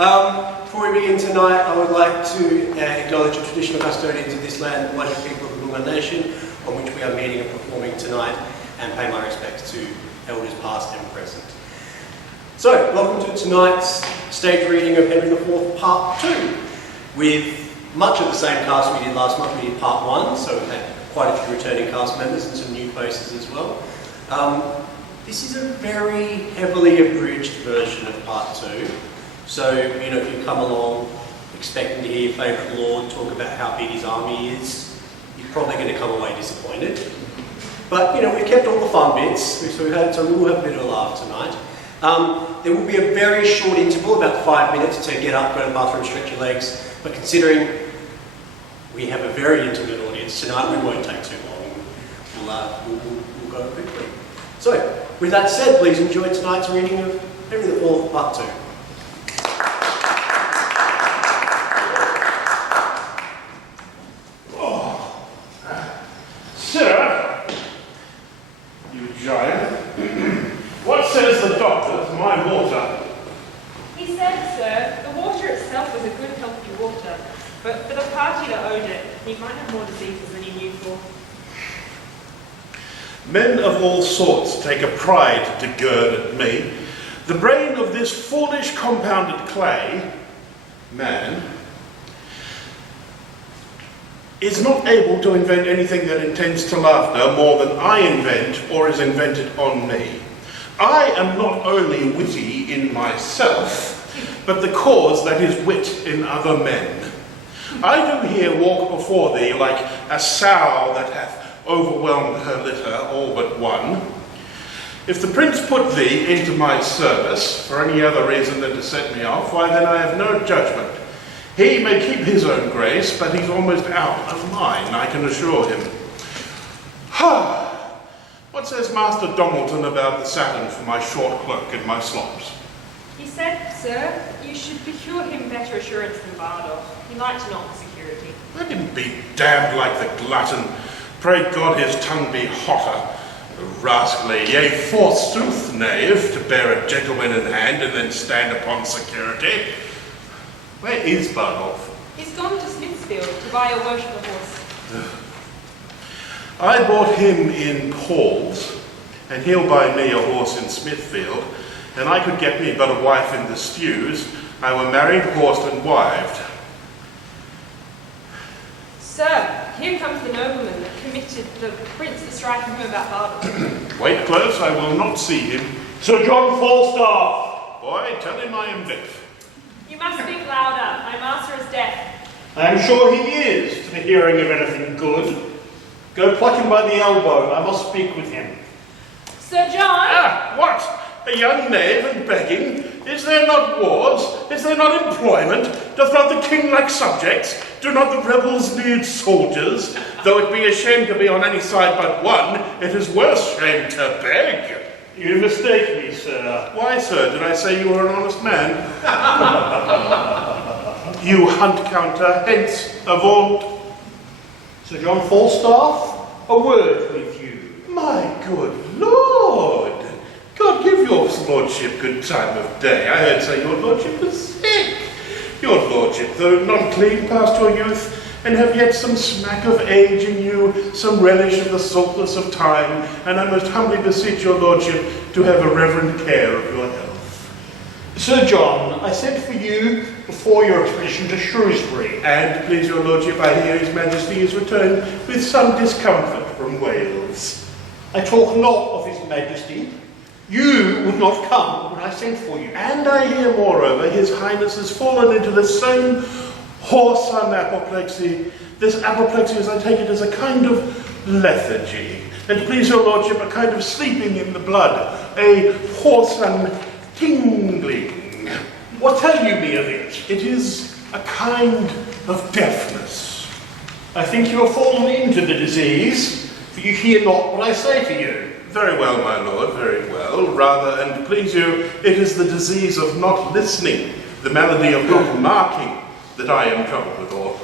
Before we begin tonight, I would like to acknowledge the traditional custodians of this land, the Wajak people of the Noongar Nation, on which we are meeting and performing tonight, and pay my respects to elders past and present. So, welcome to tonight's stage reading of Henry IV Part 2, with much of the same cast we did last month. We did Part 1, so we've had quite a few returning cast members and some new faces as well. This is a very heavily abridged version of Part 2. So, you know, if you come along expecting to hear your favourite lord talk about how big his army is, you're probably going to come away disappointed. But, you know, we've kept all the fun bits, so we will have a bit of a laugh tonight. There will be a very short interval, about 5 minutes, to get up, go to the bathroom, stretch your legs. But considering we have a very intimate audience tonight, we won't take too long. We'll go quickly. So, with that said, please enjoy tonight's reading of Henry IV Part 2. Sir, you giant, what says the doctor to my water? He said, sir, the water itself was a good healthy water, but for the party that owed it, he might have more diseases than he knew for. Men of all sorts take a pride to gird at me. The brain of this foolish compounded clay, man, is not able to invent anything that intends to laughter more than I invent or is invented on me. I am not only witty in myself, but the cause that is wit in other men. I do here walk before thee like a sow that hath overwhelmed her litter, all but one. If the prince put thee into my service for any other reason than to set me off, why then I have no judgment. He may keep his own grace, but he's almost out of mine, I can assure him. What says Master Domilton about the satin for my short cloak and my slops? He said, sir, you should procure him better assurance than Bardolph. He liked not the security. Let him be damned like the glutton. Pray God his tongue be hotter. Rascally, yea, forsooth, knave, to bear a gentleman in hand and then stand upon security. Where is Bardolph? He's gone to Smithfield to buy your worship a horse. I bought him in Paul's, and he'll buy me a horse in Smithfield, and I could get me but a wife in the stews. I were married, horsed, and wived. Sir, here comes the nobleman that committed the prince to striking him about Bardolph. Wait close, I will not see him. Sir John Falstaff! Boy, tell him I am Vic. You must speak louder. My master is deaf. I am sure he is, to the hearing of anything good. Go pluck him by the elbow, I must speak with him. Sir John! What? A young knave and begging? Is there not wars? Is there not employment? Doth not the king like subjects? Do not the rebels need soldiers? Though it be a shame to be on any side but one, it is worse shame to beg. You mistake me, sir. Why, sir, did I say you were an honest man? You hunt counter, hence, avaunt. Sir John Falstaff, a word with you. My good lord! God give your lordship good time of day. I heard say your lordship was sick. Your lordship, though not clean past your youth, and have yet some smack of age in you, some relish of the saltness of time, and I most humbly beseech your lordship to have a reverend care of your health. Sir John, I sent for you before your expedition to Shrewsbury. And, please your lordship, I hear his majesty is returned with some discomfort from Wales. I talk not of his majesty. You would not come when I sent for you. And I hear, moreover, his highness has fallen into the same whoreson apoplexy. This apoplexy, as I take it, is a kind of lethargy. And please your lordship, a kind of sleeping in the blood, a whoreson tingling. What tell you me of it? It is a kind of deafness. I think you have fallen into the disease, for you hear not what I say to you. Very well, my lord, very well. Rather, and please you, it is the disease of not listening, the malady of not marking, that I am troubled withal.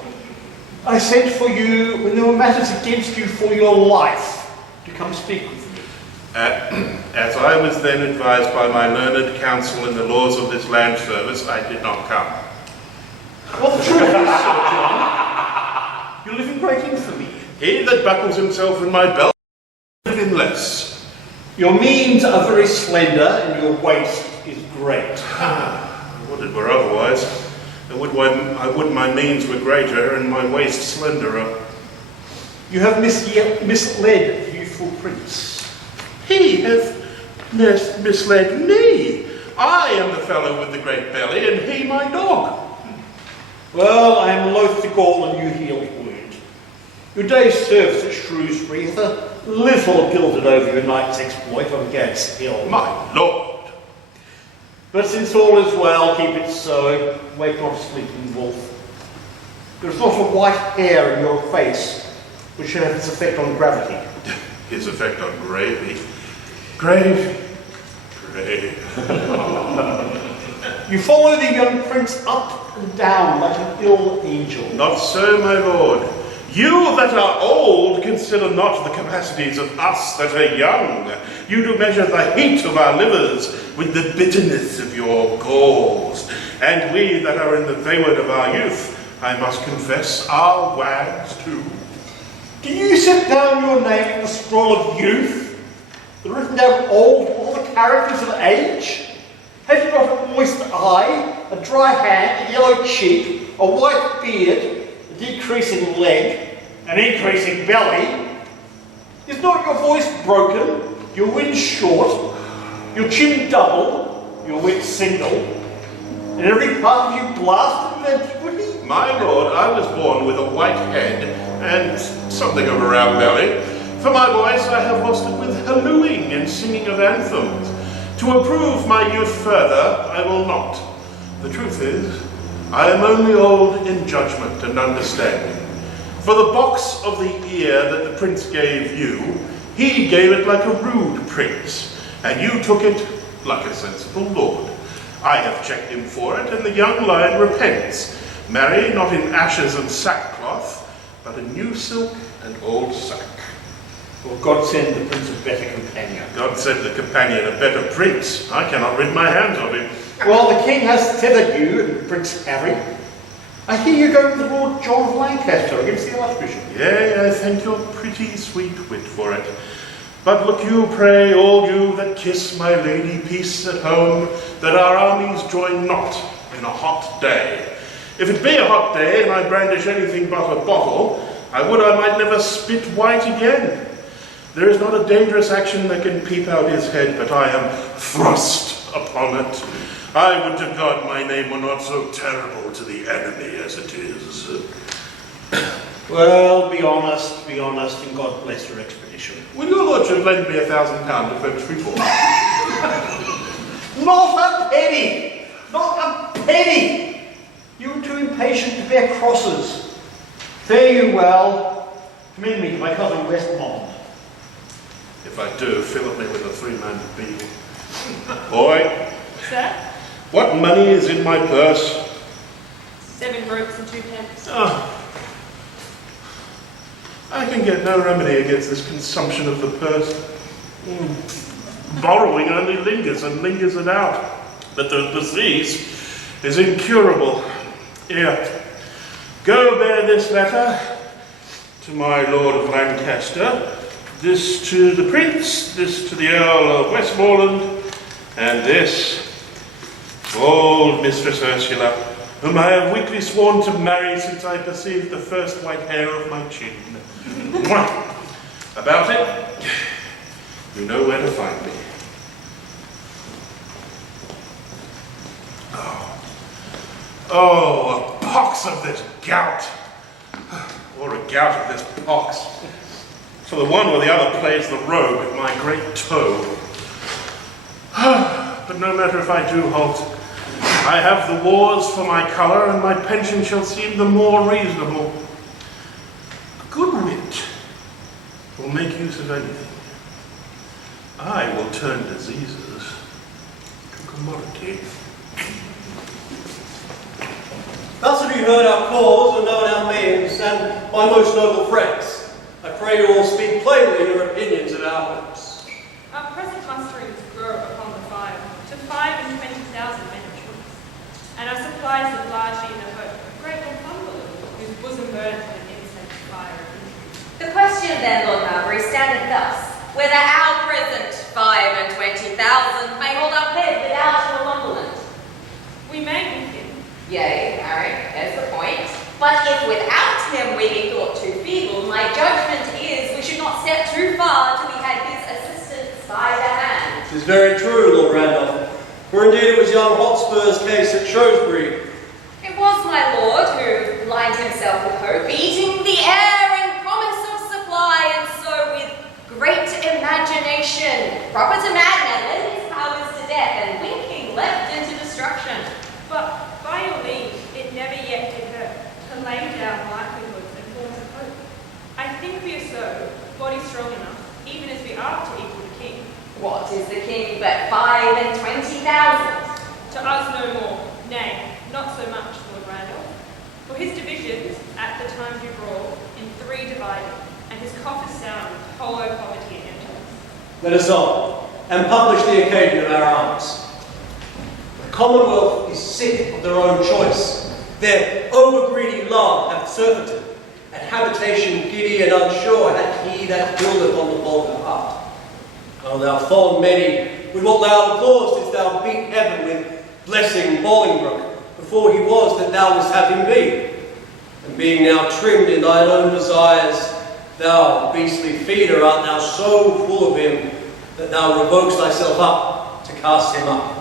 I sent for you when there were matters against you for your life to come speak with me. As I was then advised by my learned counsel in the laws of this land service, I did not come. Well, the truth is, Sir John, you live in great infamy. He that buckles himself in my belt live in less. Your means are very slender and your waist is great. I would it were otherwise. I would my means were greater and my waist slenderer. You have misled the youthful prince. He hath misled me. I am the fellow with the great belly, and he my dog. Well, I am loath to call a new healed wound. Your day's service at Shrewsbury hath a little gilded over your night's exploit on Gad's Hill. My lord. But since all is well, keep it so. Wake not a sleeping wolf. There is not a white hair in your face which should have its effect on gravity. His effect on gravy. Grave. You follow the young prince up and down like an ill angel. Not so, my lord. You that are old consider not the capacities of us that are young. You do measure the heat of our livers with the bitterness of your galls. And we that are in the wayward of our youth, I must confess, are wags too. Do you set down your name in the scroll of youth? The written down old, all the characters of age? Have you not a moist eye, a dry hand, a yellow cheek, a white beard, a decreasing leg, an increasing belly? Is not your voice broken, your wind short, your chin double, your wit single, and every part of you blasted with antiquity? My lord, I was born with a white head and something of a round belly. For my voice I have lost it with hallooing and singing of anthems. To improve my youth further, I will not. The truth is, I am only old in judgment and understanding. For the box of the ear that the prince gave you, he gave it like a rude prince, and you took it like a sensible lord. I have checked him for it, and the young lion repents. Marry, not in ashes and sackcloth, but in new silk and old sack. Well, God send the prince a better companion. God send the companion a better prince. I cannot rid my hands of him. Well, the king has tethered you and Prince Harry. I hear you go to the Lord John of Lancaster against the Archbishop. Yea, I thank your pretty sweet wit for it. But look you, pray, all you that kiss my lady peace at home, that our armies join not in a hot day. If it be a hot day, and I brandish anything but a bottle, I would I might never spit white again. There is not a dangerous action that can peep out his head, but I am thrust upon it. I would to God my name were not so terrible to the enemy as it is. Well, be honest, and God bless your expedition. Will your lordship lend me £1,000 to fetch report? Not a penny! Not a penny! You are too impatient to bear crosses. Fare you well. Commend me to my cousin Westmont. If I do, fill me with a 3-man beagle. Boy, Sir, what money is in my purse? 7 ropes and 2 pence. Ah, I can get no remedy against this consumption of the purse. Borrowing only lingers and lingers it out. But the disease is incurable. Here, go bear this letter to my Lord of Lancaster, this to the Prince, this to the Earl of Westmoreland, and this to old Mistress Ursula, whom I have weekly sworn to marry since I perceived the first white hair of my chin. About it, you know where to find me. Oh, a pox of this gout, or a gout of this pox. For the one or the other plays the rogue at my great toe. But no matter if I do halt, I have the wars for my colour, and my pension shall seem the more reasonable. Good wit will make use of anything. I will turn diseases to commodity. Thus have you heard our cause and known our means, and my most noble friends, I pray you all speak plainly your opinions of our hopes. 5 and 20,000 men of choice, and our supplies are largely in the hope of great Northumberland, whose bosom burns with incense, fire, and intrigue. The question then, Lord Melbury, standeth thus: whether our present 5 and 20,000 may hold up head without Northumberland. We may with him, Yea, Aaron, there's the point. But if without him we be thought too feeble, my judgment is we should not step too far till we had his assistance by the hand. It is very true, Lord Randolph, for indeed it was young Hotspur's case at Shrewsbury. It was my lord who lined himself with hope, eating the air in promise of supply, and so with great imagination, proper to madman, led his powers to death, and winking leapt into destruction. but by your leave, it never yet did hurt to lay down likelihoods and forms of hope. I think we are so, body strong enough, even as we are to equal the king. What is the king but 5 and 20,000? To us no more, nay, not so much, Lord Randolph. For his divisions, at the time do brawl, in 3 divided, and his coffers sound with hollow poverty and emptiness. Let us on, and publish the occasion of our arms. The Commonwealth is sick of their own choice. Their over-greedy love hath surfeited, and habitation giddy and unsure hath he that buildeth on the vulgar heart. O thou fond many, with what loud applause didst thou beat heaven with blessing Bolingbroke, before he was that thou wouldst have him be? And being now trimmed in thine own desires, thou, beastly feeder, art now so full of him that thou revokest thyself up to cast him up.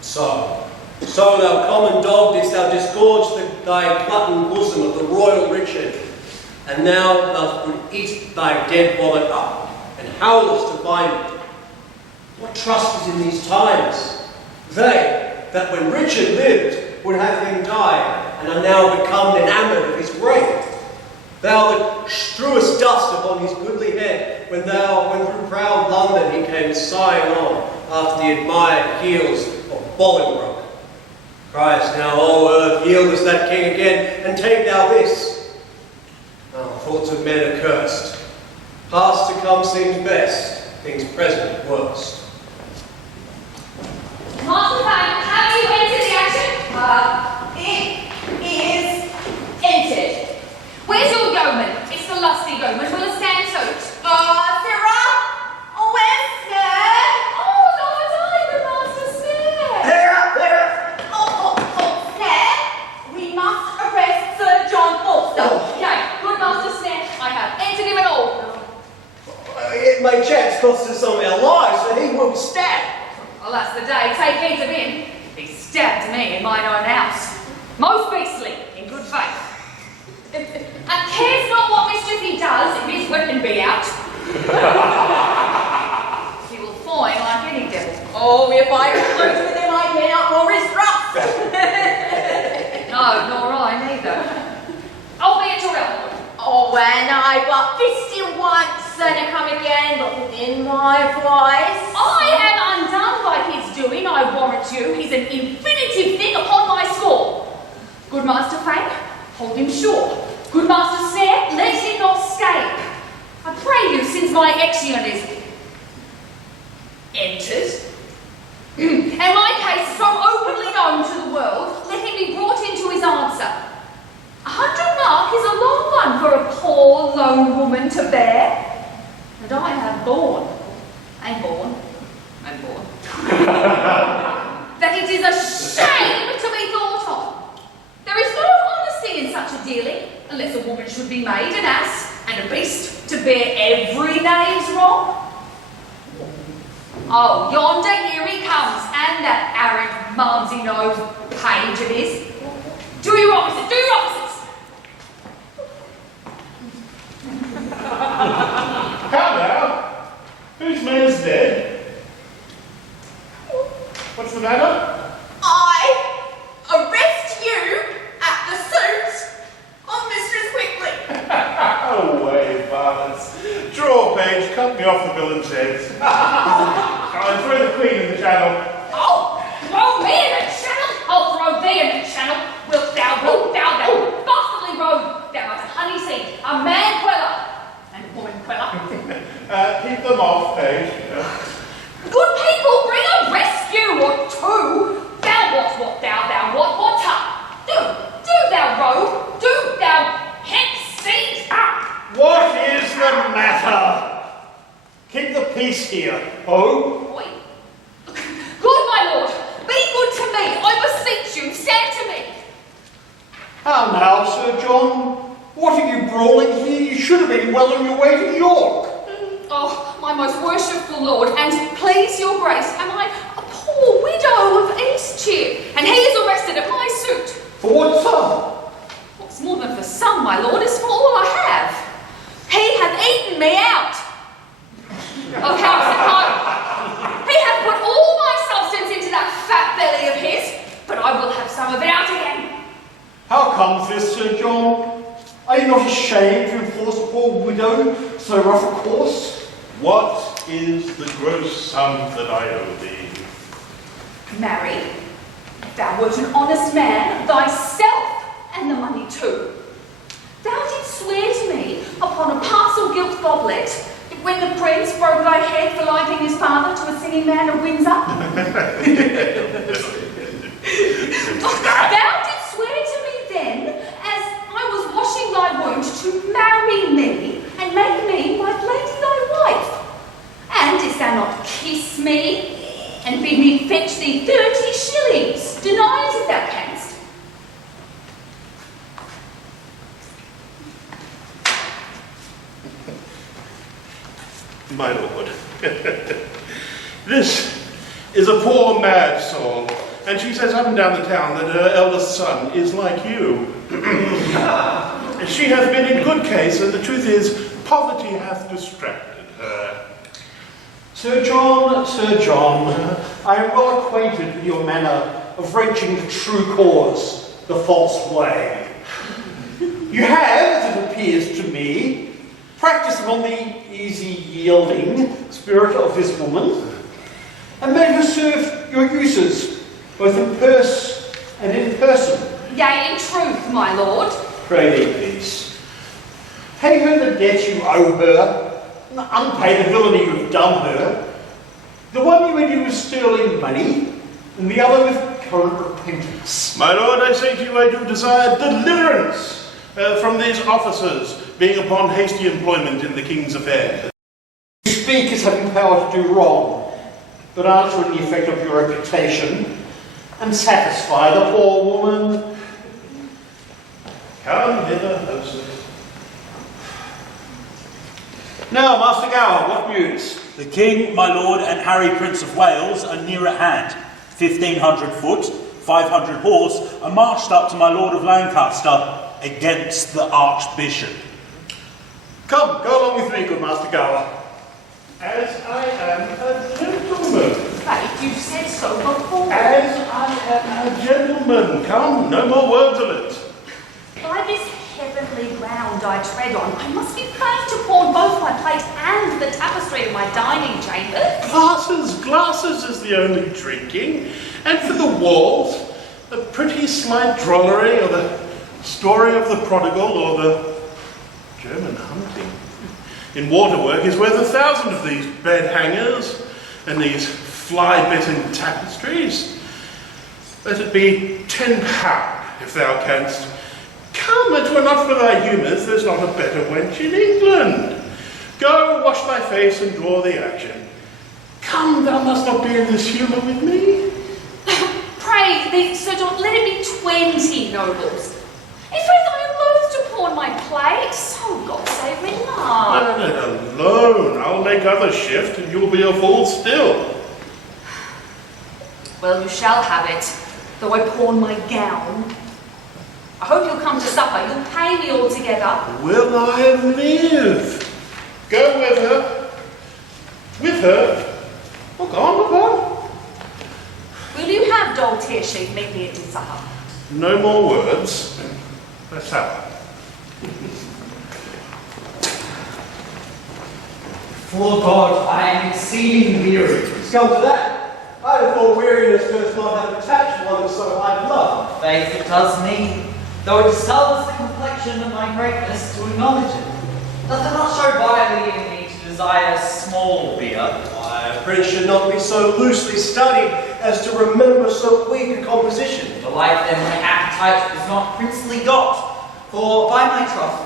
So thou common dog didst thou disgorge thy glutton bosom of the royal Richard, and now thou would eat thy dead vomit up, and howlest to find it. What trust is in these times? They, that when Richard lived, would have him die, and are now become enamoured of his grave. Thou that strewest dust upon his goodly head, when through proud London he came sighing on, after the admired heels of Bolingbroke. Criest now, O earth, yield us that king again, and take thou this. Oh, thoughts of men are cursed. Past to come seems best, things present worst. Master Fan, have you entered the action? It is entered. Where's your yeoman? It's the lusty yeoman. Will it stand toast? Sarah! Where's Sir? Oh, Lord, I, the master Sir. Sir, we must arrest Sir John Forster. Yea, good master Snare, I have entered him and all. It may chance cost us some of our lives, but he will stab. Alas the day, take heed of him. He stabbed me in mine own house. Most beastly, in good faith. And cares not what mischief he does if his weapon be out. He will foin like any devil. Oh, if I get close with him, I cannot more his thrust. No, nor I neither. I'll be at your elbow. Oh, and I but fist you once, and come again, but within my voice. I am undone by his doing, I warrant you. He's an infinitive thing upon my score. Good Master Frank, hold him sure. Good Master Snare, let him not escape. I pray you, since my exeunt is entered, and my case so openly known to the world, let him be brought into his answer. 100 mark is a long one for a poor lone woman to bear. And I have borne, and borne, that it is a shame to be thought of. There is no honesty in such a dealing, unless a woman should be made an ass and a beast to bear every knave's wrong. Oh, yonder here he comes, and that arrant Malmsey-nosed page of his. Do your opposite, do your opposites. How now? Whose man's dead? What's the matter? I arrest you at the suit of Mistress Quickly. Away, varlets. Draw, page, cut me off the villain's heads. I'll throw the queen in the channel. Oh, throw me in the channel! I'll throw thee in the channel! Wilt thou bastardly rogue! Thou art a honey seed, a man queller, and a woman queller. Keep them off, page. Good people, bring a rescue, or Now, Sir John, what are you brawling here? You should have been well on your way to York. Oh, my most worshipful lord, and please your grace, am I a poor widow of Eastcheer, and he is arrested at my suit. For what sum? What's more than for some, my lord, is for all I have. He hath eaten me out of house and home. He hath put all my substance into that fat belly of his, but I will have some of it out again. How comes this, Sir John? Are you not ashamed to enforce a poor widow so rough a course? What is the gross sum that I owe thee? Marry, if thou wert an honest man, thyself, and the money too. Thou didst swear to me upon a parcel-gilt goblet that when the prince broke thy head for liking his father to a singing man of Windsor. Thou didst swear to me then, as I was washing thy wound, to marry me and make me my lady thy wife. And didst thou not kiss me and bid me fetch thee 30 shillings? Deny it if thou canst. My lord, this is a poor mad soul, and she says up and down the town that her eldest son is like you. She hath been in good case, and the truth is, poverty hath distracted her. Sir John, I am well acquainted with your manner of wrenching the true cause, the false way. You have, as it appears to me, practiced upon the easy yielding spirit of this woman, and made her serve your uses, both in purse and in person. Yea, in truth, my lord. Pray thee, please. Pay her the debt you owe her, and unpay the villainy you've done her. The one you do with sterling money, and the other with current repentance. My lord, I say to you, I do desire deliverance from these officers, being upon hasty employment in the king's affairs. You speak as having power to do wrong, but answer in the effect of your reputation, and satisfy the poor woman. Come hither, hostess. Now, Master Gower, what news? The King, my Lord, and Harry, Prince of Wales, are near at hand. 1,500 foot, 500 horse, are marched up to my Lord of Lancaster against the Archbishop. Come, go along with me, good Master Gower. As I am a gentleman. Faith, you said so before. As I am a gentleman. Come, no more words of it. By this heavenly ground I tread on, I must be fain to pawn both my plate and the tapestry of my dining chamber. Glasses is the only drinking. And for the walls, a pretty slight drollery, or the story of the prodigal, or the German hunting. In waterwork is worth 1,000 of these bed hangers and these fly-bitten tapestries. Let it be £10, if thou canst. Come, it were not for thy humours, there's not a better wench in England. Go, wash thy face and draw the action. Come, thou must not be in this humour with me. Pray thee, Sir John, let it be 20 nobles. In fact, I am loath to pawn my plate, so God save me now. Let it alone. I'll make other shift, and you'll be a fool still. Well, you shall have it, though I pawn my gown. I hope you'll come to supper. You'll pay me altogether. Will I live? Go with her. With her? Oh, go on, go. Will you have Dol Tearsheet meet me at your supper? No more words. Let's have her. For God, I am exceeding weary. It's come to that. I had thought weariness does not have attached one so I'd love. Faith it does me, though it sulls the complexion of my greatness to acknowledge it. Doth it not show vilely in me to desire small beer? Why, a prince should not be so loosely studied as to remember so weak a composition. Belike then my appetite is not princely got, for by my troth,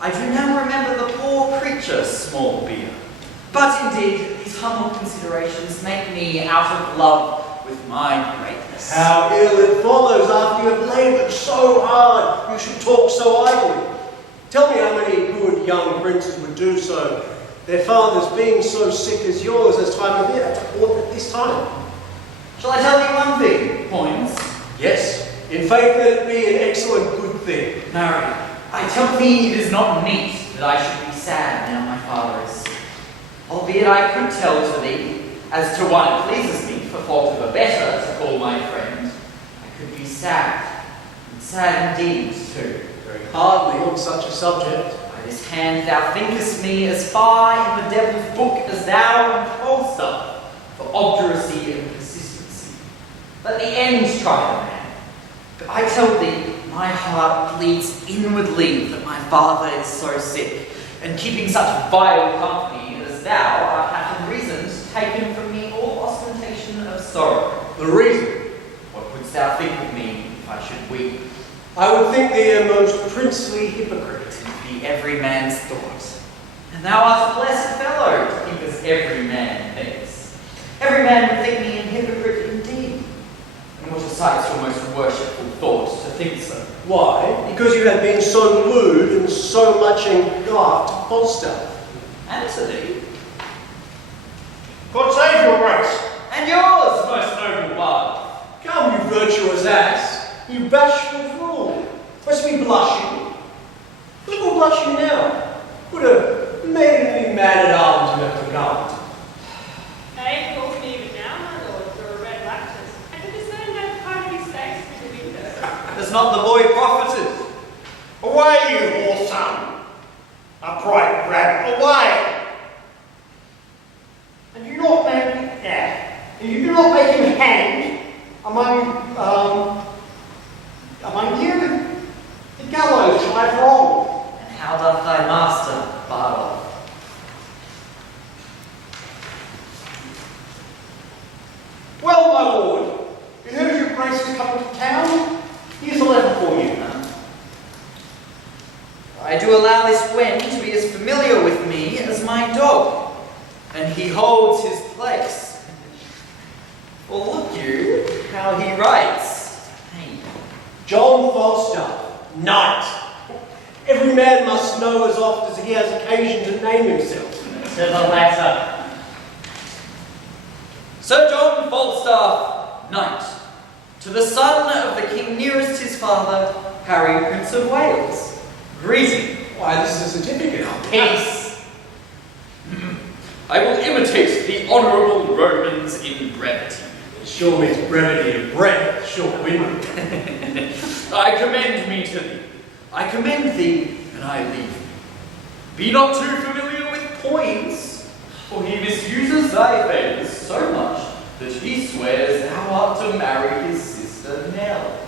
I do now remember the poor creature's small beer. But indeed, these humble considerations make me out of love with my greatness. How ill it follows after you have laboured working so hard, you should talk so idly. Tell me how many good young princes would do so, their fathers being so sick as yours as time of year, at this time. Shall I tell you one thing, Poins? Yes, in faith that it be an excellent good thing. Mary, I tell thee it is not meet that I should be sad now my father is sick. Albeit I could tell to thee, as to one it pleases me, for fault of a better, to call my friend, I could be sad, and sad indeed too. Very hardly on such a subject. By this hand thou thinkest me as far in the devil's book as thou in Falstaff, for obduracy and persistency. Let the end try the man. But I tell thee, my heart bleeds inwardly that my father is so sick, and keeping such vile company as thou art having reasons taken from me all ostentation of sorrow. The reason? What wouldst thou think of me if I should weep? I would think thee a most princely hypocrite. Be every man's thought. And thou art a blessed fellow to think as every man thinks. Every man would think me an hypocrite indeed. And what a sight's your most worshipful thought to think so. Why? Because you have been so lewd and so much engulfed to Falstaff. And to thee. God save your grace. And yours, most noble one. Come, you virtuous ass, you bashful fool. Must be blushing. Look who blushing now. What a maidenly man at arms you have begun. They calls me even now, my lord, through a red lattice. I can discern no part of his face through the window. Has not the boy profited? Away, you whoreson! Upright rat, away! And you not make you do not make him hang among you. The gallows shall have wrong. And how doth thy master, Bardolph? Well, my lord, you heard your grace has come to town. Here's a letter for you. I do allow this Wen to be as familiar with me as my dog, and he holds his place. Well, look you, how he writes. Hey. John Falstaff, knight. Every man must know as oft as he has occasion to name himself. To the letter. Sir John Falstaff, knight, to the son of the king nearest his father, Harry, Prince of Wales. Greeting. Why, this is a certificate. Peace. I will imitate the honourable Romans in brevity. It sure means brevity of breath, short-winded. I commend me to thee. I commend thee, and I leave thee. Be not too familiar with Poins, for he misuses thy favours so much that he swears thou art to marry his sister Nell.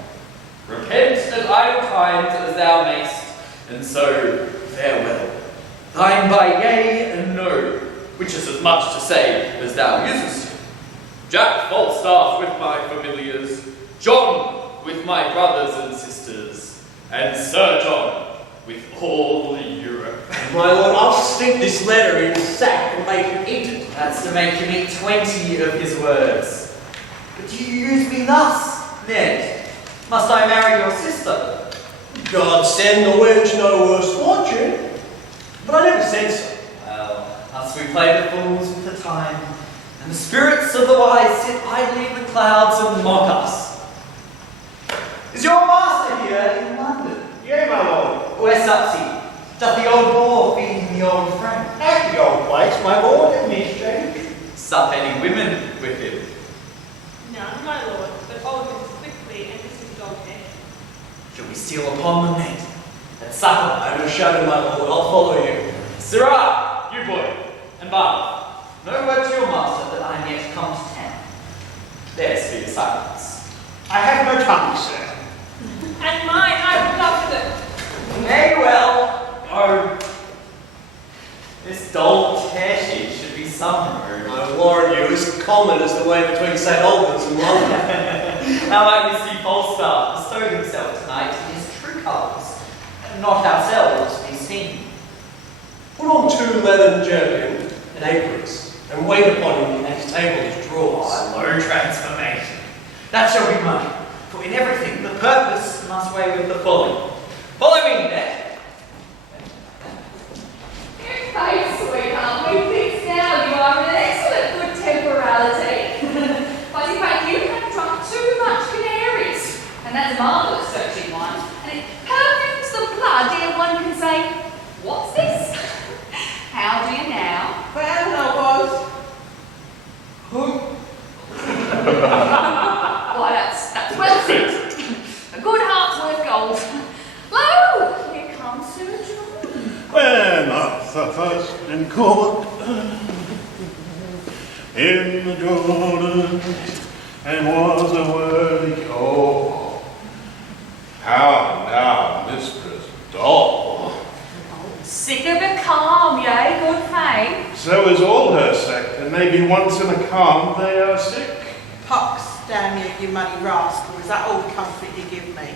Repent at idle times as thou mayst, and so farewell. Thine by yea and no, which is as much to say as thou usest. Jack Falstaff with my familiars, John with my brothers and sisters, and Sir John with all the Europe. My lord, I'll stick this letter in his sack and make him eat it. That's to make him eat 20 of his words. But do you use me thus, Ned? Must I marry your sister? God send the wench no worse fortune. But I never said so. Well, thus we play the fools with the time, and the spirits of the wise sit idly in the clouds and mock us. Is your master here in London? Yea, my lord. Where sups he? Doth the old boar feed in the old friend? At the old place, my lord, in the exchange. Sup any women with him? None, my lord, but old Mrs. Quickly and Mrs. Doghead. Shall we steal upon them, Ned? At supper? I have no shadow, my lord. I'll follow you. Sirrah, you boy, and Barney, no word to your master that I am yet come to town. There's for your silence. I have no tongue, sir. And mine, I would love them. Nay, well, oh, this dull tear-sheet should be some room. I warn you, as common as the way between St. Albans and London. How might we see Falstaff bestow himself tonight in his true colours, and not ourselves be seen? Put on 2 leathern jerkin and aprons, and wait upon him at his table his drawers. Oh, low transformation. That shall be mine, for in everything the purpose smartest way with the folly. Follow me, Ned. Hey, sweetheart, methinks now you are in an excellent good temporality. But in fact, you have drunk too much canaries, and that's a marvellous searching wine, and it perfects the blood ere one can say, what's this? How do you now? Well, I was. Why, that's well said. A good heart's worth gold. Lo, here comes Sir John. When Arthur first in court in the Jordan and was a worthy oh, how now, Mistress Doll. Sick of a calm, yea, good fame. So is all her sect, and maybe once in a calm they are sick. Pox, damn you muddy rascal. Is that all the comfort you give me?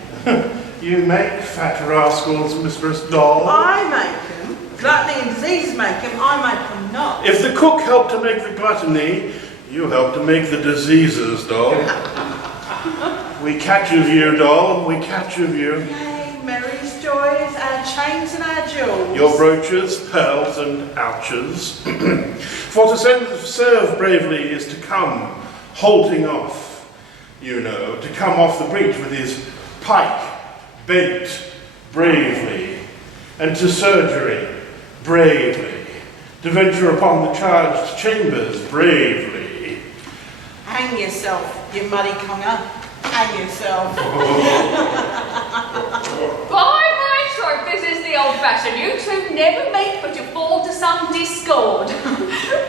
You make fat rascals, Mistress Doll. I make them. Gluttony and disease make them. I make them not. If the cook helped to make the gluttony, you help to make the diseases, Doll. We catch of you, Doll, we catch of you. Yea, Mary's joys, our chains and our jewels. Your brooches, pearls, and ouches. For to serve bravely is to come halting off, you know, to come off the breach with his pike bent bravely, and to surgery bravely, to venture upon the charged chambers bravely. Hang yourself, you muddy conger. Hang yourself. By my troth, this is the old-fashioned. You two never meet, but you fall to some discord.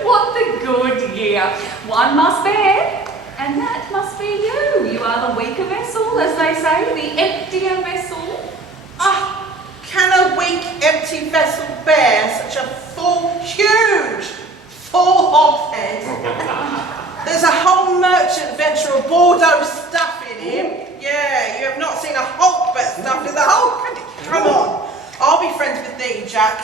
What the good year. One must bear, and that must be you. You are the weaker vessel, as they say, the emptier vessel. Ah, can a weak, empty vessel bear such a full, huge, full hogshead? There's a whole merchant venture of Bordeaux stuff in him. Yeah, you have not seen a hulk better stuff in the whole country. Come on, I'll be friends with thee, Jack.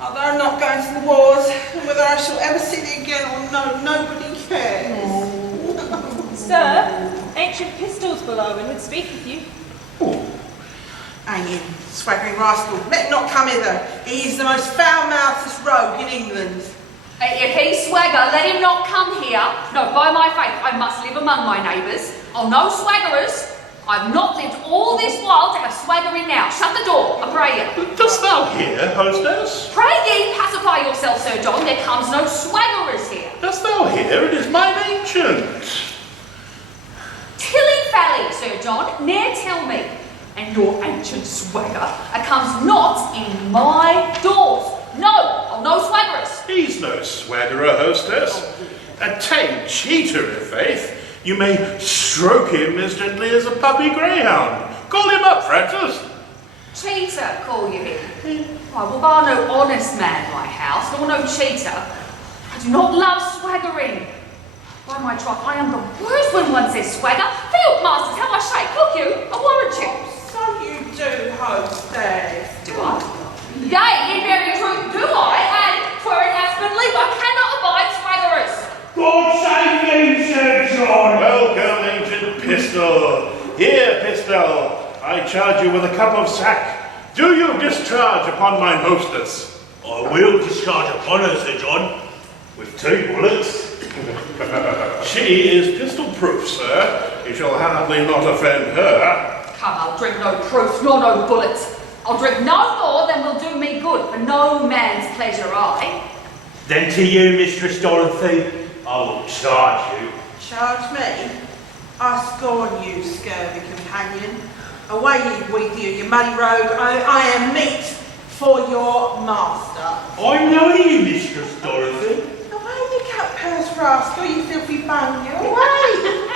Although I'm not going to the wars, and whether I shall ever see thee again or no, nobody cares. Sir, ancient pistols below and would speak with you. Hang in, swaggering rascal. Let him not come hither. He is the most foul-mouthed rogue in England. If he swagger, let him not come here. No, by my faith, I must live among my neighbours. I'll no swaggerers. I've not lived all this while to have swaggering now. Shut the door, I pray you. Dost thou hear, hostess? Pray ye, pacify yourself, Sir John. There comes no swaggerers here. Dost thou hear? It is mine ancient. Tilly-fally, Sir John, ne'er tell me. And your ancient swagger comes not in my doors. No, I'll no swaggerers. He's no swaggerer, hostess. A tame cheater, i' faith. You may stroke him as gently as a puppy greyhound. Call him up, Francis. Cheater, call you him. I will bar no honest man my house, nor no cheater. I do not love swaggering. By my troth, I am the worst when one says swagger. Field masters, how I shake. Look you, I warrant you. So you do, hostess. Do I? Yea, in very truth do I, and for an aspen leap, I cannot abide swaggerers. God save thee, Sir John. Welcome, ancient pistol. Here, pistol, I charge you with a cup of sack. Do you discharge upon mine hostess? I will discharge upon her, Sir John, with 2 bullets. She is pistol-proof, sir. You shall hardly not offend her. Come, I'll drink no proof, nor no bullets. I'll drink no more than will do me good, for no man's pleasure I. Then to you, Mistress Dorothy, I will charge you. Charge me? I scorn you, scurvy companion. Away ye with you muddy rogue. I am meat for your master. I know you, Mistress Dorothy. Away you cut-purse rascal, you filthy bungler. Away!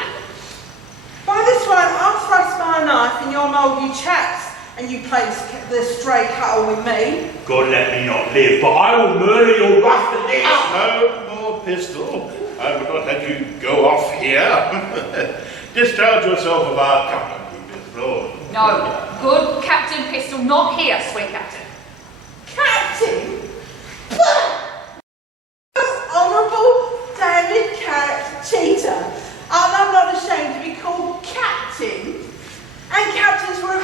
By this one, I'll thrust my knife in your mouldy chaps, and you play the stray cattle with me. God let me not live, but I will murder your bastard. No more pistol. I would not have you go off here. Discharge yourself of our company, pistol. No, good Captain Pistol, not here, sweet Captain. Captain? Honourable, damned character cheater. I'm not ashamed to be called Captain. And captains were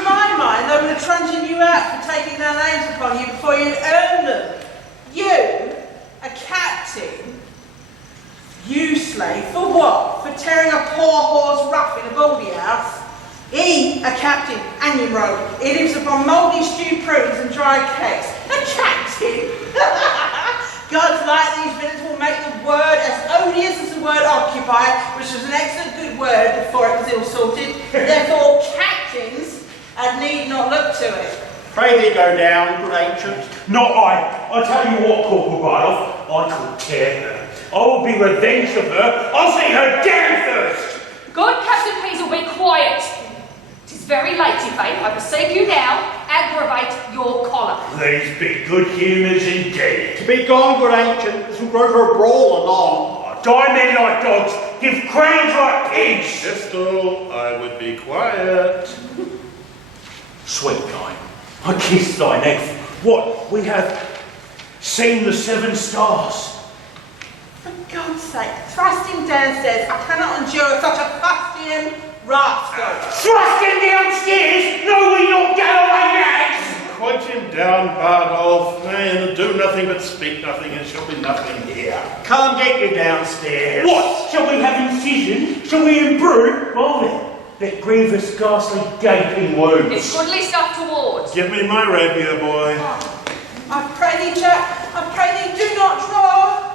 would have truncheoned you out for taking their names upon you before you'd earned them. You, a captain, you slave, for what? For tearing a poor horse rough in a baldy house? He, a captain, and you rogue. He lives upon mouldy stewed prunes and dry cakes. A captain? Gods like these villains will make the word as odious as the word occupy, which was an excellent good word before it was ill-sorted. Therefore, captains had need not look to it. Pray thee go down, good ancient. Not I. I tell you what, Corporal Rydolph, I could tear her. I will be revenged of her. I'll see her down first. Good Captain Peasel, be quiet. It is very late, if I perceive you now, aggravate your collar. These be good humours indeed. To be gone, good ancient, this will grow to a brawl anon. Die men like dogs, give crowns like pigs. Pistol, I would be quiet. Sweet nine, I kiss thy neck. What, we have seen the 7 stars. For God's sake, thrusting downstairs, I cannot endure such a fustian rascal. Thrusting downstairs? No, we not Galloway nags! Quiet him down, Bardolph. Man, do nothing but speak nothing, and shall be nothing here. Can't get you downstairs. What? Shall we have incision? Shall we embrood? Well then, let grievous, ghastly, gaping wounds. It's goodly stuff towards. Give me my rapier, boy. I pray thee, Jack, I pray thee, do not draw.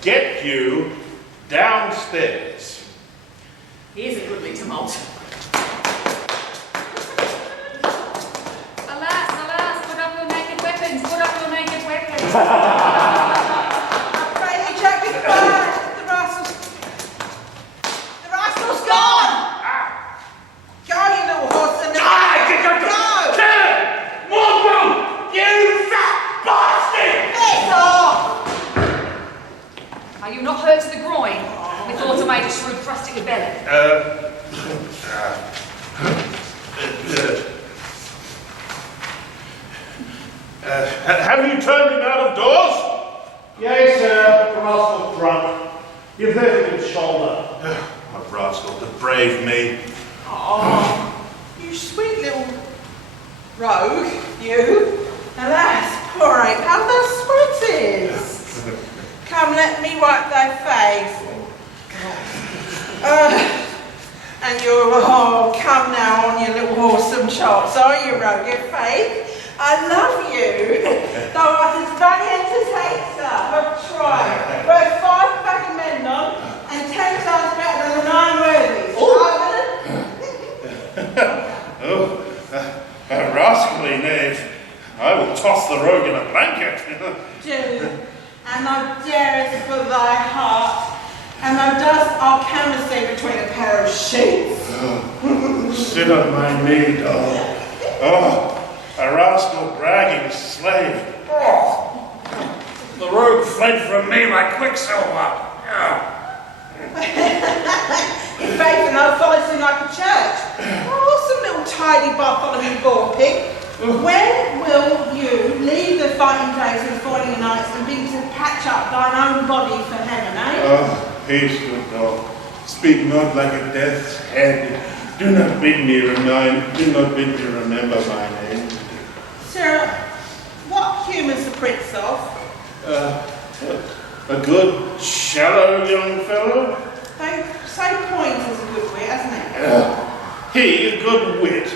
Get you downstairs. Here's a goodly tumult. Alas, alas, put up your naked weapons, put up your naked weapons. I pray thee, Jack, be quiet. The rascal's gone. Go, you little horse, and Go! go. Mongrel! You fat bastard! Piss off. Are you not hurt to the groin? Methought I made a shrewd thrust at your belly. Have you turned him out of doors? Yea, sir, the rascal's drunk. You've hurt him in the shoulder. A rascal to brave me. Oh, you sweet little rogue, you. Alas, poor ape, how thou sweatest. Come, let me wipe thy face. And you're, come now on your little wholesome chops, are you, rogue, in faith? I love you. Thou art as valiant as Hector, but try. Worth 5 Agamemnon and 10 times better than the 9 worthies. A rascally knave. I will toss the rogue in a blanket. Do, and thou darest for thy heart, and thou dost our canvassing between a pair of sheets. Sit on my knee, dog. Oh, a rascal bragging slave. Oh, the rogue fled from me like quicksilver. In faith, and thou followest him like a church. Oh, some little tidy Bartholomew Boar pig. When will you leave the fighting days and falling nights and begin to patch up thine own body for heaven, eh? Oh, peace, good dog. Speak not like a death's head. Do not bid me remember my name. Sir, what humour's the prince of? A good, shallow young fellow. They say Poins is a good wit, hasn't he? He, a good wit.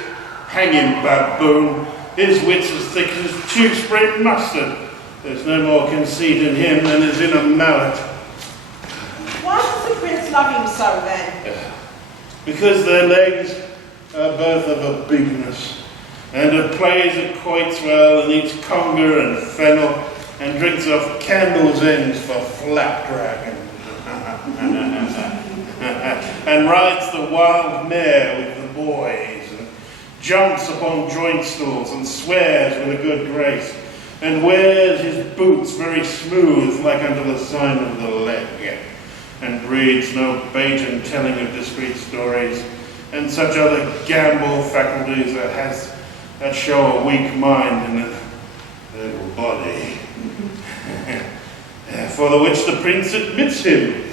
Hang him, baboon. His wit's as thick as tube-spread mustard. There's no more conceit in him than is in a mallet. Why does the prince love him so then? Because their legs are both of a bigness, and a plays at quoits well, and eats conger and fennel, and drinks off candles' ends for flapdragon. And rides the wild mare with the boys, and jumps upon joint stools, and swears with a good grace, and wears his boots very smooth, like unto the sign of the leg, and breeds no bait in telling of discreet stories, and such other gambol faculties that show a weak mind and a little body. For the which the prince admits him.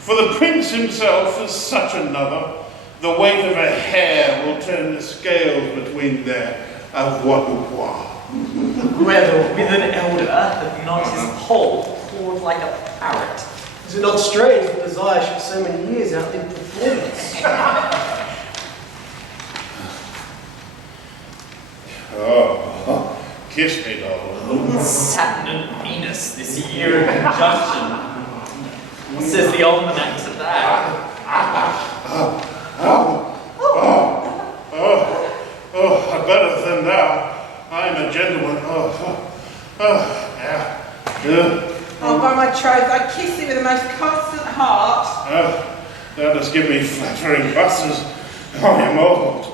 For the prince himself is such another, The weight of a hair will turn the scales between their avoirdupois. Whether with an elder that nods his poll forward like a parrot. Is it not strange that desire should so many years outlive performance? Oh, kiss me, darling. Saturn and Venus this year in conjunction. What says the almanac to that? Better than thou. I'm a gentleman. Oh, by my troth, I kiss thee with the most constant heart. Thou dost give me flattering buses. I am old.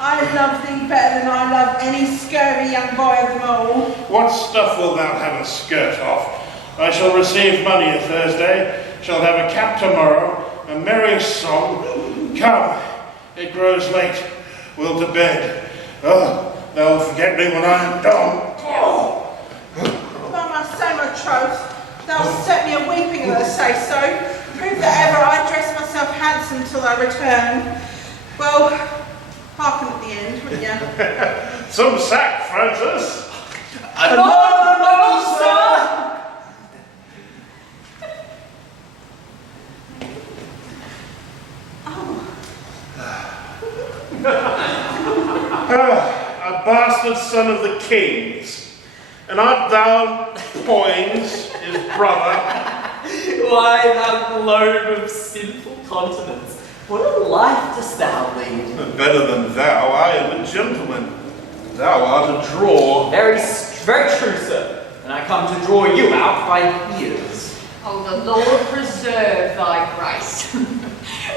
I love thee better than I love any scurvy young boy of them all. What stuff wilt thou have a skirt of? I shall receive money a Thursday, shall have a cap tomorrow, a merry song. Come, it grows late, we'll to bed. Oh, thou'lt forget me when I am gone. By my same troth, thou set me a weeping as I say so. Prove that ever I dress myself handsome till I return. Well, hearken at the end, wouldn't you? Some sack, Francis. No, sir! A bastard son of the king's. And art thou Poins, his brother? Why, thou load of sinful continents, what a life dost thou lead? Better than thou, I am a gentleman. Thou art a draw. Very true, sir. And I come to draw you out by ears. Oh, the Lord preserve thy grace.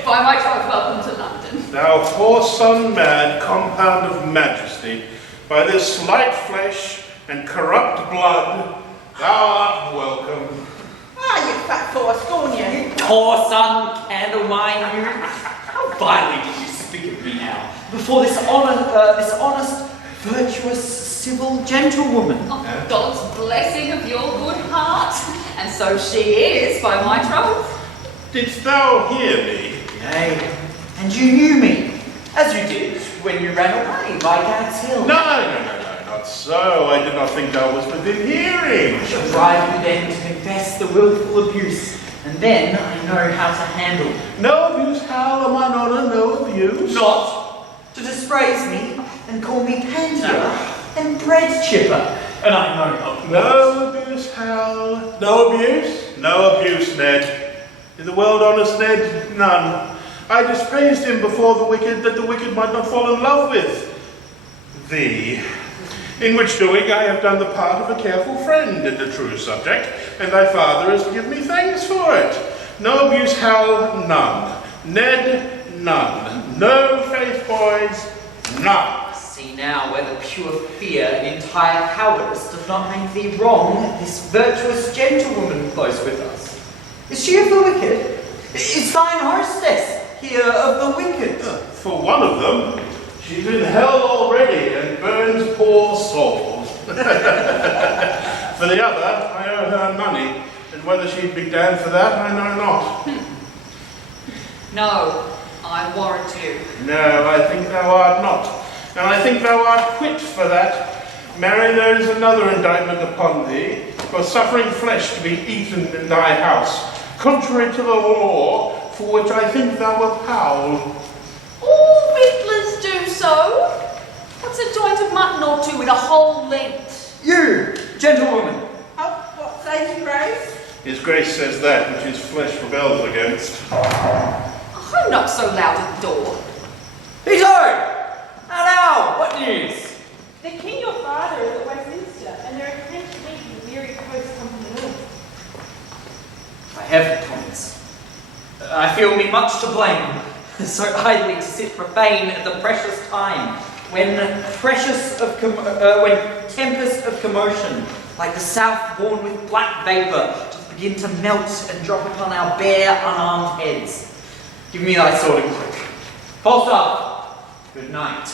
By my troth, welcome to London. Thou whoreson man, compound of majesty, by this slight flesh and corrupt blood, thou art welcome. Ah, you fat fool, scorn you. You poor son, candle mine, you. How vilely did you speak of me now, before this honest, virtuous, civil gentlewoman? Oh, God's blessing of your good heart. And so she is, by my troth. Didst thou hear me? Nay, and you knew me, as you did when you ran away by Gad's Hill. No, not so. I did not think thou was within hearing. I shall drive you then to confess the willful abuse, and then I know how to handle. No abuse, Hal, on mine honour, no abuse. Not to dispraise me and call me pandier and bread chipper, and I know not. No abuse, Hal. No abuse? No abuse, Ned. In the world, honest Ned, none. I dispraised him before the wicked, that the wicked might not fall in love with thee. In which doing I have done the part of a careful friend and a true subject, and thy father is to give me thanks for it. No abuse, Hal, none. Ned, none. No faith, boys, none. See now whether pure fear and entire cowardice does not make thee wrong this virtuous gentlewoman close with us. Is she of the wicked? Is thine hostess here of the wicked? For one of them, she's in hell already and burns poor souls. For the other, I owe her money, and whether she'd be damned for that, I know not. No, I warrant you. No, I think thou art not, and I think thou art quit for that. Marry, there is another indictment upon thee, for suffering flesh to be eaten in thy house, contrary to the law, for which I think thou wilt howl. All whittlers do so. What's a joint of mutton or two with a whole length? You, gentlewoman. Oh, what says your grace? His grace says that which his flesh rebels against. I'm not so loud at the door. He's home! How now? What news? The king, your father, is at Westminster, and there are plenty of meetings very close company north. By heaven, Thomas. I feel me much to blame, so idly to sit profane at the precious time, when tempest of commotion, like the south born with black vapour, doth begin to melt and drop upon our bare, unarmed heads. Give me thy sword and cloak. Hold up. Good night.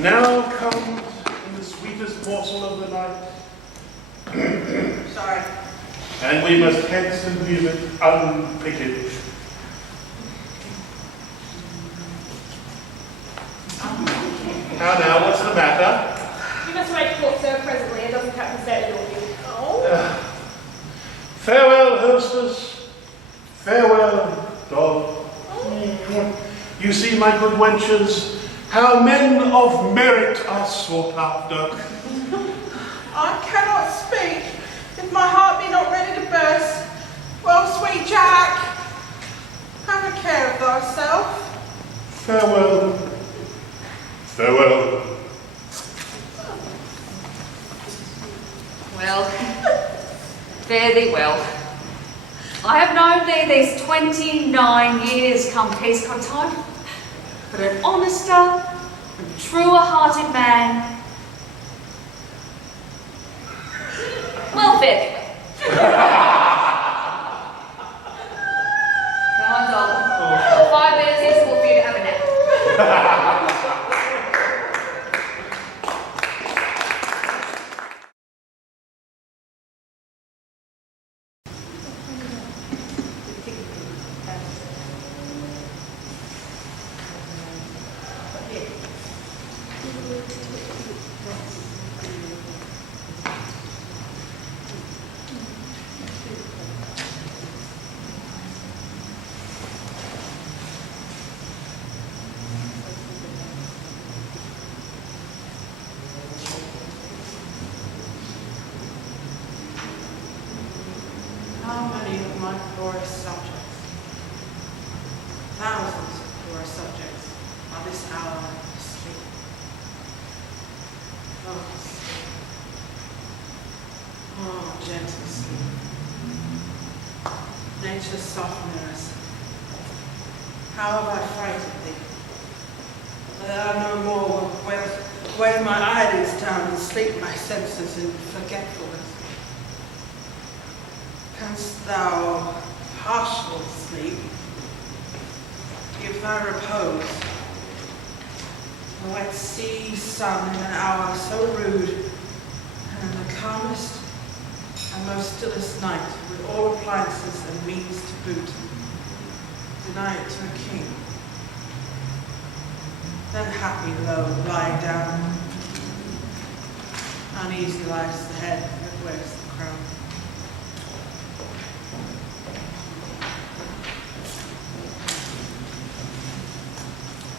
Now comes the sweetest morsel of the night. Sorry. And we must hence and view it unpicked. How now, what's the matter? You must wait to court, sir, presently, and doesn't Captain Stanley order you? Oh, Farewell, hostess. Farewell, dog. You see, my good wenches, how men of merit are sought after. I cannot speak if my heart be not ready to burst. Well, sweet Jack, have a care of thyself. Farewell. Farewell. Well, fare thee well. I have known thee these 29 years come peacecock time, but an honester and truer-hearted man. Well, fare thee well. Come on, darling. 5 minutes is more for you to have a nap. How many of my glorious subjects, thousands of glorious subjects, are this hour asleep? Oh, sleep. Oh, gentle sleep. Nature's soft mirrors. How have I frightened thee? That I no more will weigh my eyelids down and sleep my senses in forgetfulness. Canst thou, partial sleep, give thy repose? The wet sea sun in an hour so rude, and in the calmest and most stillest night, with all appliances and means to boot, deny it to a king. Then happy low, lying down, uneasy lies the head that wears the crown.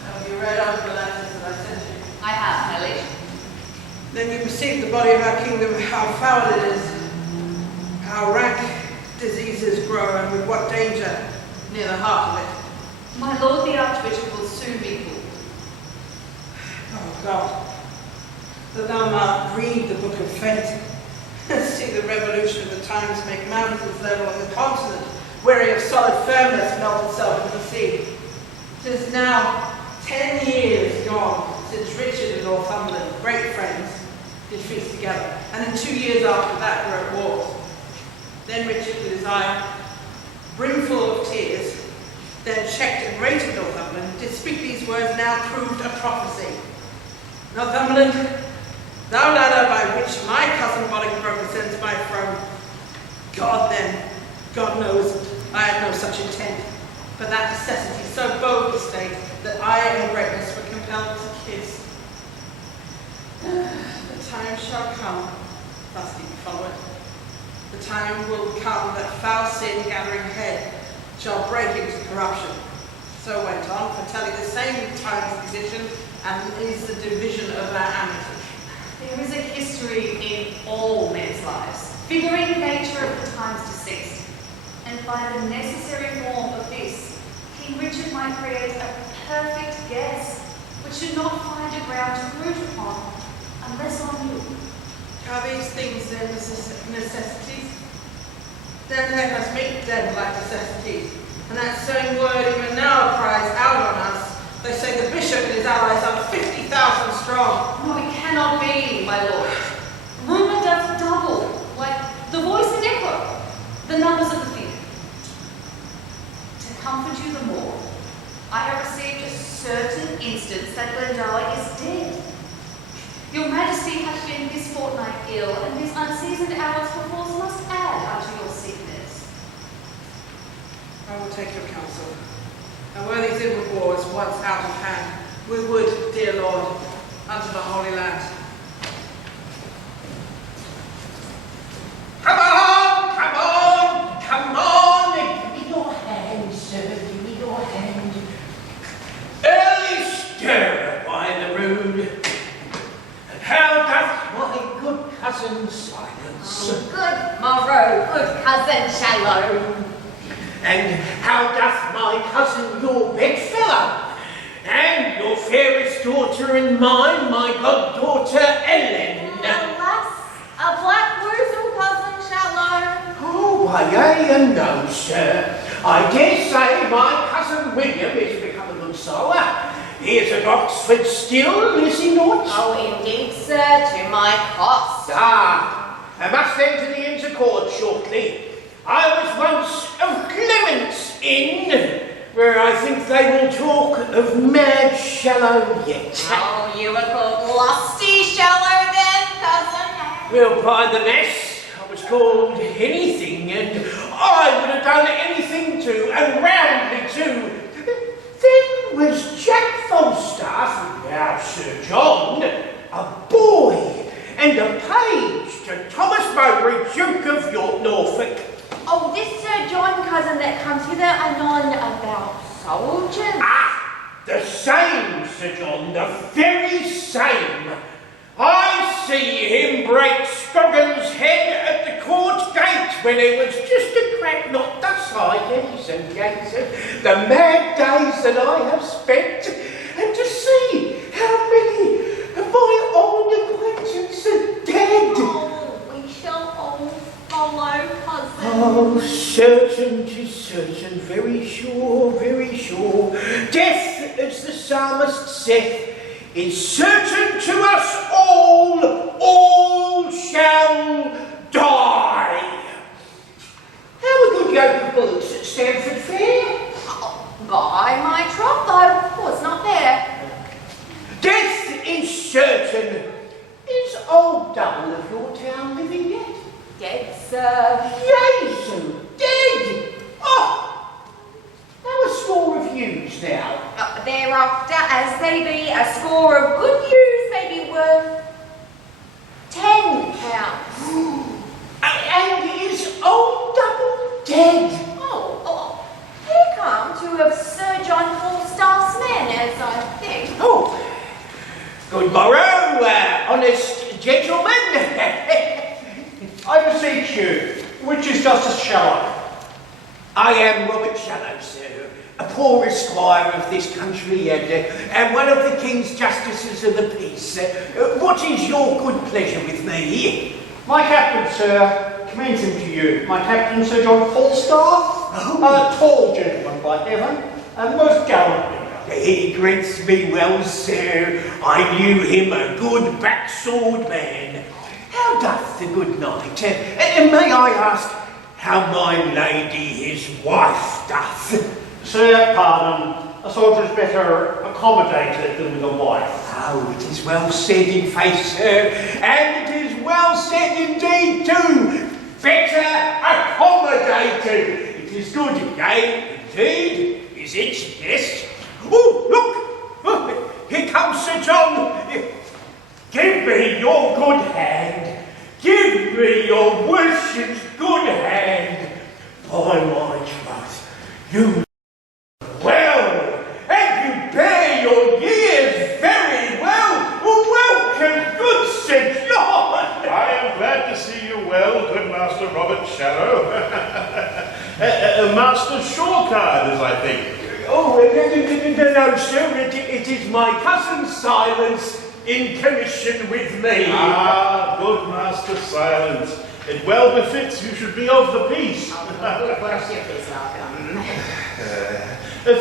Have you read out the letters that I sent you? I have, my liege. Then you perceive the body of our kingdom, how foul it is, how rank diseases grow, and with what danger near the heart of it. My lord the Archbishop will soon be cooled. Oh God, that thou might read the book of fate, see the revolution of the times make mountains level and the continent, weary of solid firmness, melt itself into the sea. 'Tis now 10 years gone since Richard and Northumberland, great friends, did feast together, and in 2 years after that were at war. Then Richard, with his eye brimful of tears, then checked and rated Northumberland, did speak these words, now proved a prophecy. Northumberland, thou ladder by which my cousin Bolingbroke ascends my throne. God then, God knows, I had no such intent, but that necessity so bold the state that I and greatness were compelled to kiss. The time shall come, thus did you follow it. The time will come that foul sin gathering head shall break into corruption. So went on, foretelling the same time's condition, and is the division of our amity. There is a history in all men's lives, figuring the nature of the times deceased, and by the necessary form of this, King Richard might create a perfect guess, which should not find a ground to root upon, unless on you. Are these things then necessities? Then let us meet them like necessities. And that same word even now cries out on us. They say the bishop and his allies are 50,000 strong. No, it cannot be, my lord. Rumour doth double, like the voice and echo, the numbers of the field. To comfort you the more, I have received a certain instance that Glendower is dead. Your Majesty hath been this fortnight ill, and his unseasoned hours perforce must add unto your sickness. I will take your counsel. And were these inward wars once out of hand, we would, dear Lord, unto the Holy Land. Come on, come on, come on, and give me your hand, sir, give me your hand. Early stir by the rood, and how doth my good cousin Silence? Good morrow, good cousin Shallow. And how doth my cousin your bedfellow? And your fairest daughter and mine, my goddaughter Ellen? Alas, a black woozle, cousin Shallow. Oh, why, no, sir. I dare say my cousin William is become a good sower. He is at Oxford still, is he not? Oh, indeed, sir, to my cost. I must enter the Inns of Court shortly. I was once of Clement's Inn, where I think they will talk of Mad Shallow yet. Oh, you were called Lusty Shallow then, cousin? Well, by the mess, I was called anything, and I would have done anything too, and roundly too. Then was Jack Falstaff, now Sir John, a boy and a page to Thomas Mowbray, Duke of York, Norfolk. Oh, this Sir John, cousin, that comes hither anon about soldiers. Ah, the same, Sir John, the very same. I see him break Scoggin's head at the court gate when he was just a crack not the size, and the mad days that I have spent, and to see how many of my old acquaintances are dead. Oh, we shall all follow, cousin. Oh, certain, 'tis certain, very sure, very sure. Death, as the psalmist saith, is certain to us all shall die. How are good yoke of bullocks at Stamford Fair? Oh, by my troth, I was not there. Death is certain. Is old Double of your town living yet? Dead, sir. Jesu, dead! Oh! How a score of ewes now? Thereafter, as they be, a score of good ewes may be worth £10. And is old Double dead? Oh, he come to of Sir John Falstaff's men, as I think. Oh, good morrow, honest gentlemen. I beseech you, which is Justice Shallow? I am Robert Shallow, sir, a poor esquire of this country and one of the King's Justices of the Peace. What is your good pleasure with me? My captain, sir, commends him to you. My captain, Sir John Falstaff, a tall gentleman, by heaven, and most gallant. He greets me well, sir. I knew him a good backsword man. How doth the good knight? And may I ask how my lady his wife doth? Sir, pardon, a soldier's better accommodated than with a wife. Oh, it is well said in faith, sir, and it is well said indeed too. Better accommodated. It is good, yea, indeed, is it? Yes. Oh, look! Oh, here comes Sir John. Give me your good hand. Give me your worship's good hand. By my troth, you well, and you bear your years very well. Welcome, good Sir John. I am glad to see you well, good Master Robert Shallow. Master Shorecard, as I think. Oh, no, sir, it is my cousin Silence in commission with me. Ah, good Master Silence. It well befits you should be of the peace. Good worship is welcome.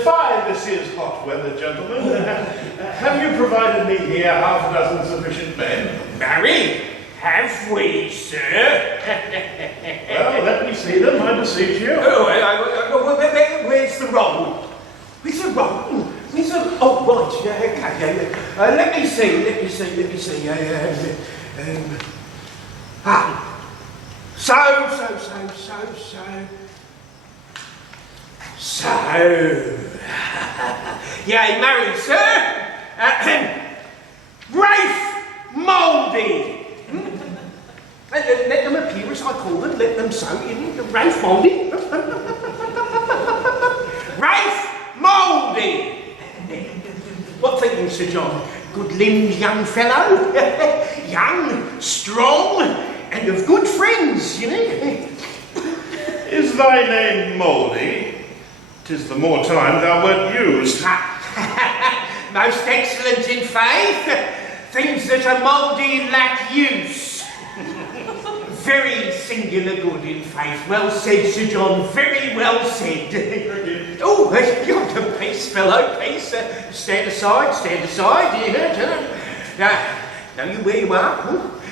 Fine, this is hot weather, gentlemen. Have you provided me here half a dozen sufficient men? Marry, have we, sir? Well, let me see them, I beseech you. Where's the roll? Where's the roll? Where's the... Oh, right, okay. Let me see. So. Yea, married, sir. Raise Mouldy. Let them appear as I call them, let them so, Ralph Mouldy. Ralph Mouldy. What think you, Sir John? Good-limbed young fellow, young, strong, and of good friends, Is thy name Mouldy? 'Tis the more time thou wert used. Most excellent in faith. Things that are mouldy lack use. Very singular good in faith. Well said, Sir John. Very well said. Oh, you're a peace, fellow. Peace. Stand aside. Stand aside. Now you where you are.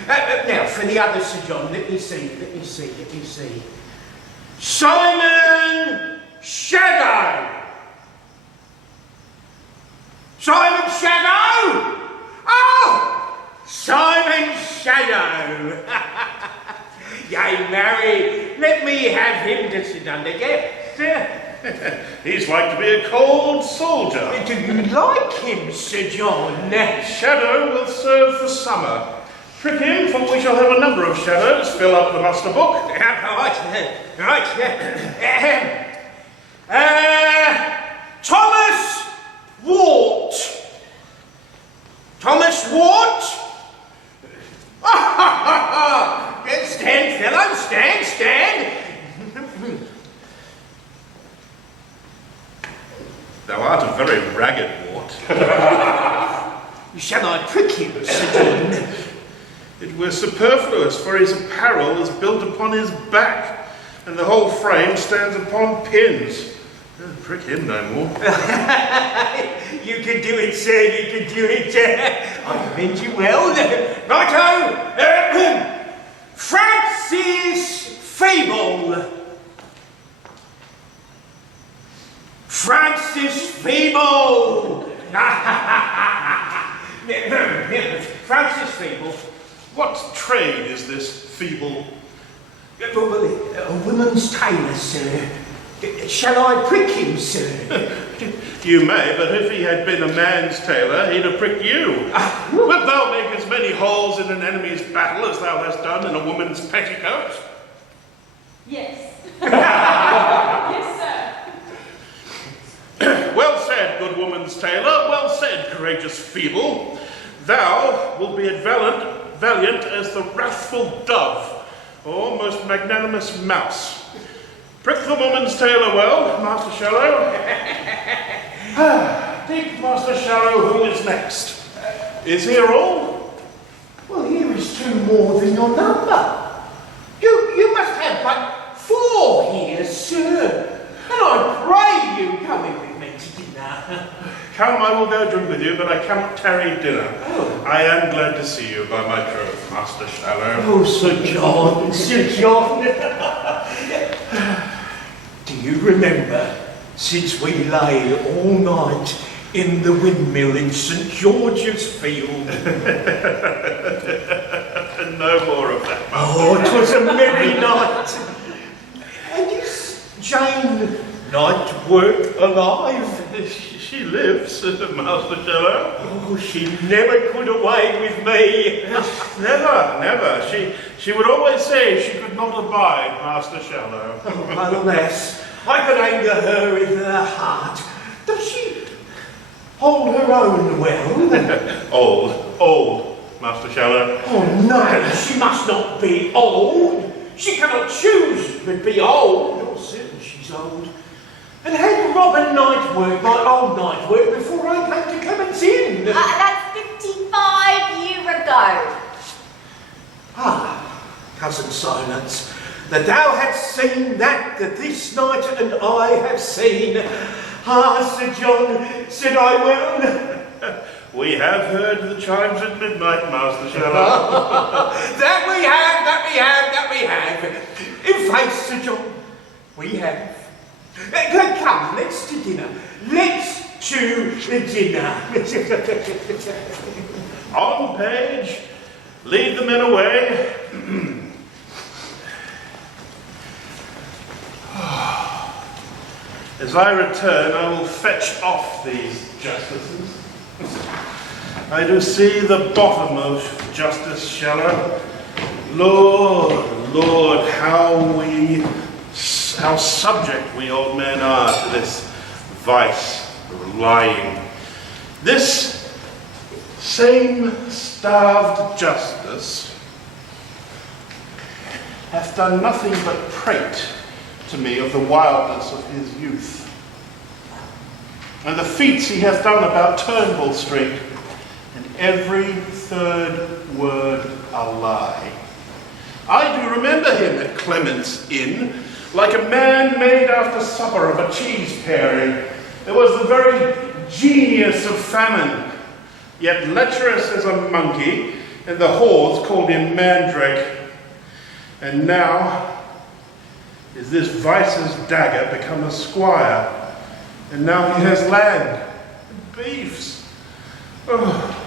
Now for the other Sir John. Let me see. Simon Shadow. Simon Shadow. Oh, Simon Shadow. Yea, marry, let me have him to sit under guest. He's like to be a cold soldier. Do you like him, Sir John? Shadow will serve for summer. Prick him, for we shall have a number of shadows fill up the muster book. Right. Thomas Wart. Thomas Wart? Stand, fellow, stand. Thou art a very ragged Wart. Shall I prick him, Sir John? It were superfluous, for his apparel is built upon his back, and the whole frame stands upon pins. Prick him no more. You can do it, sir, you can do it. I commend you well. Righto! Francis Feeble. Francis Feeble. Francis Feeble. What trade is this feeble? A woman's tailor, sir. Shall I prick him, sir? You may, but if he had been a man's tailor, he'd have pricked you. Wilt thou make as many holes in an enemy's battle as thou hast done in a woman's petticoat? Yes. Yes, sir. Well said, good woman's tailor. Well said, courageous feeble. Thou wilt be as valiant as the wrathful dove, or most magnanimous mouse. Prick the woman's tailor well, Master Shallow. Think, Master Shallow, who is next? Is here all? Well, here is 2 more than your number. You must have but 4 here, sir. And I pray you come in with me to dinner. Come, I will go drink with you, but I cannot tarry dinner. Oh. I am glad to see you by my troth, Master Shallow. Oh, Sir John, Sir John. Do you remember, since we lay all night in the windmill in St. George's Field? No more of that. Oh, 'twas a merry night. And is Jane Nightwork alive? She lives, Master Shallow. Oh, she never could away with me. Never. She would always say she could not abide Master Shallow. Oh, alas, I could anger her in her heart. Does she hold her own well? Old, Master Shallow. Oh no, she must not be old. She cannot choose but be old. You're certain she's old. And had Robin Nightwork, my old Nightwork, before I came to Clements Inn? That's 55 years ago. Ah, Cousin Silence, that thou hast seen that this night and I have seen. Ah, Sir John, said I well. We have heard the chimes at midnight, Master Shallow. That we have. In faith, Sir John, we have. Come, let's to dinner. Let's to dinner. On, page. Lead the men away. As I return, I will fetch off these justices. I do see the bottom of Justice Shallow. Lord, Lord, how subject we old men are to this vice of lying. This same starved Justice hath done nothing but prate to me of the wildness of his youth, and the feats he hath done about Turnbull Street, and every third word a lie. I do remember him at Clement's Inn, like a man made after supper of a cheese paring. There was the very genius of famine, yet lecherous as a monkey, and the whores called him Mandrake. And now is this vice's dagger become a squire, and now he has land and beefs. Oh.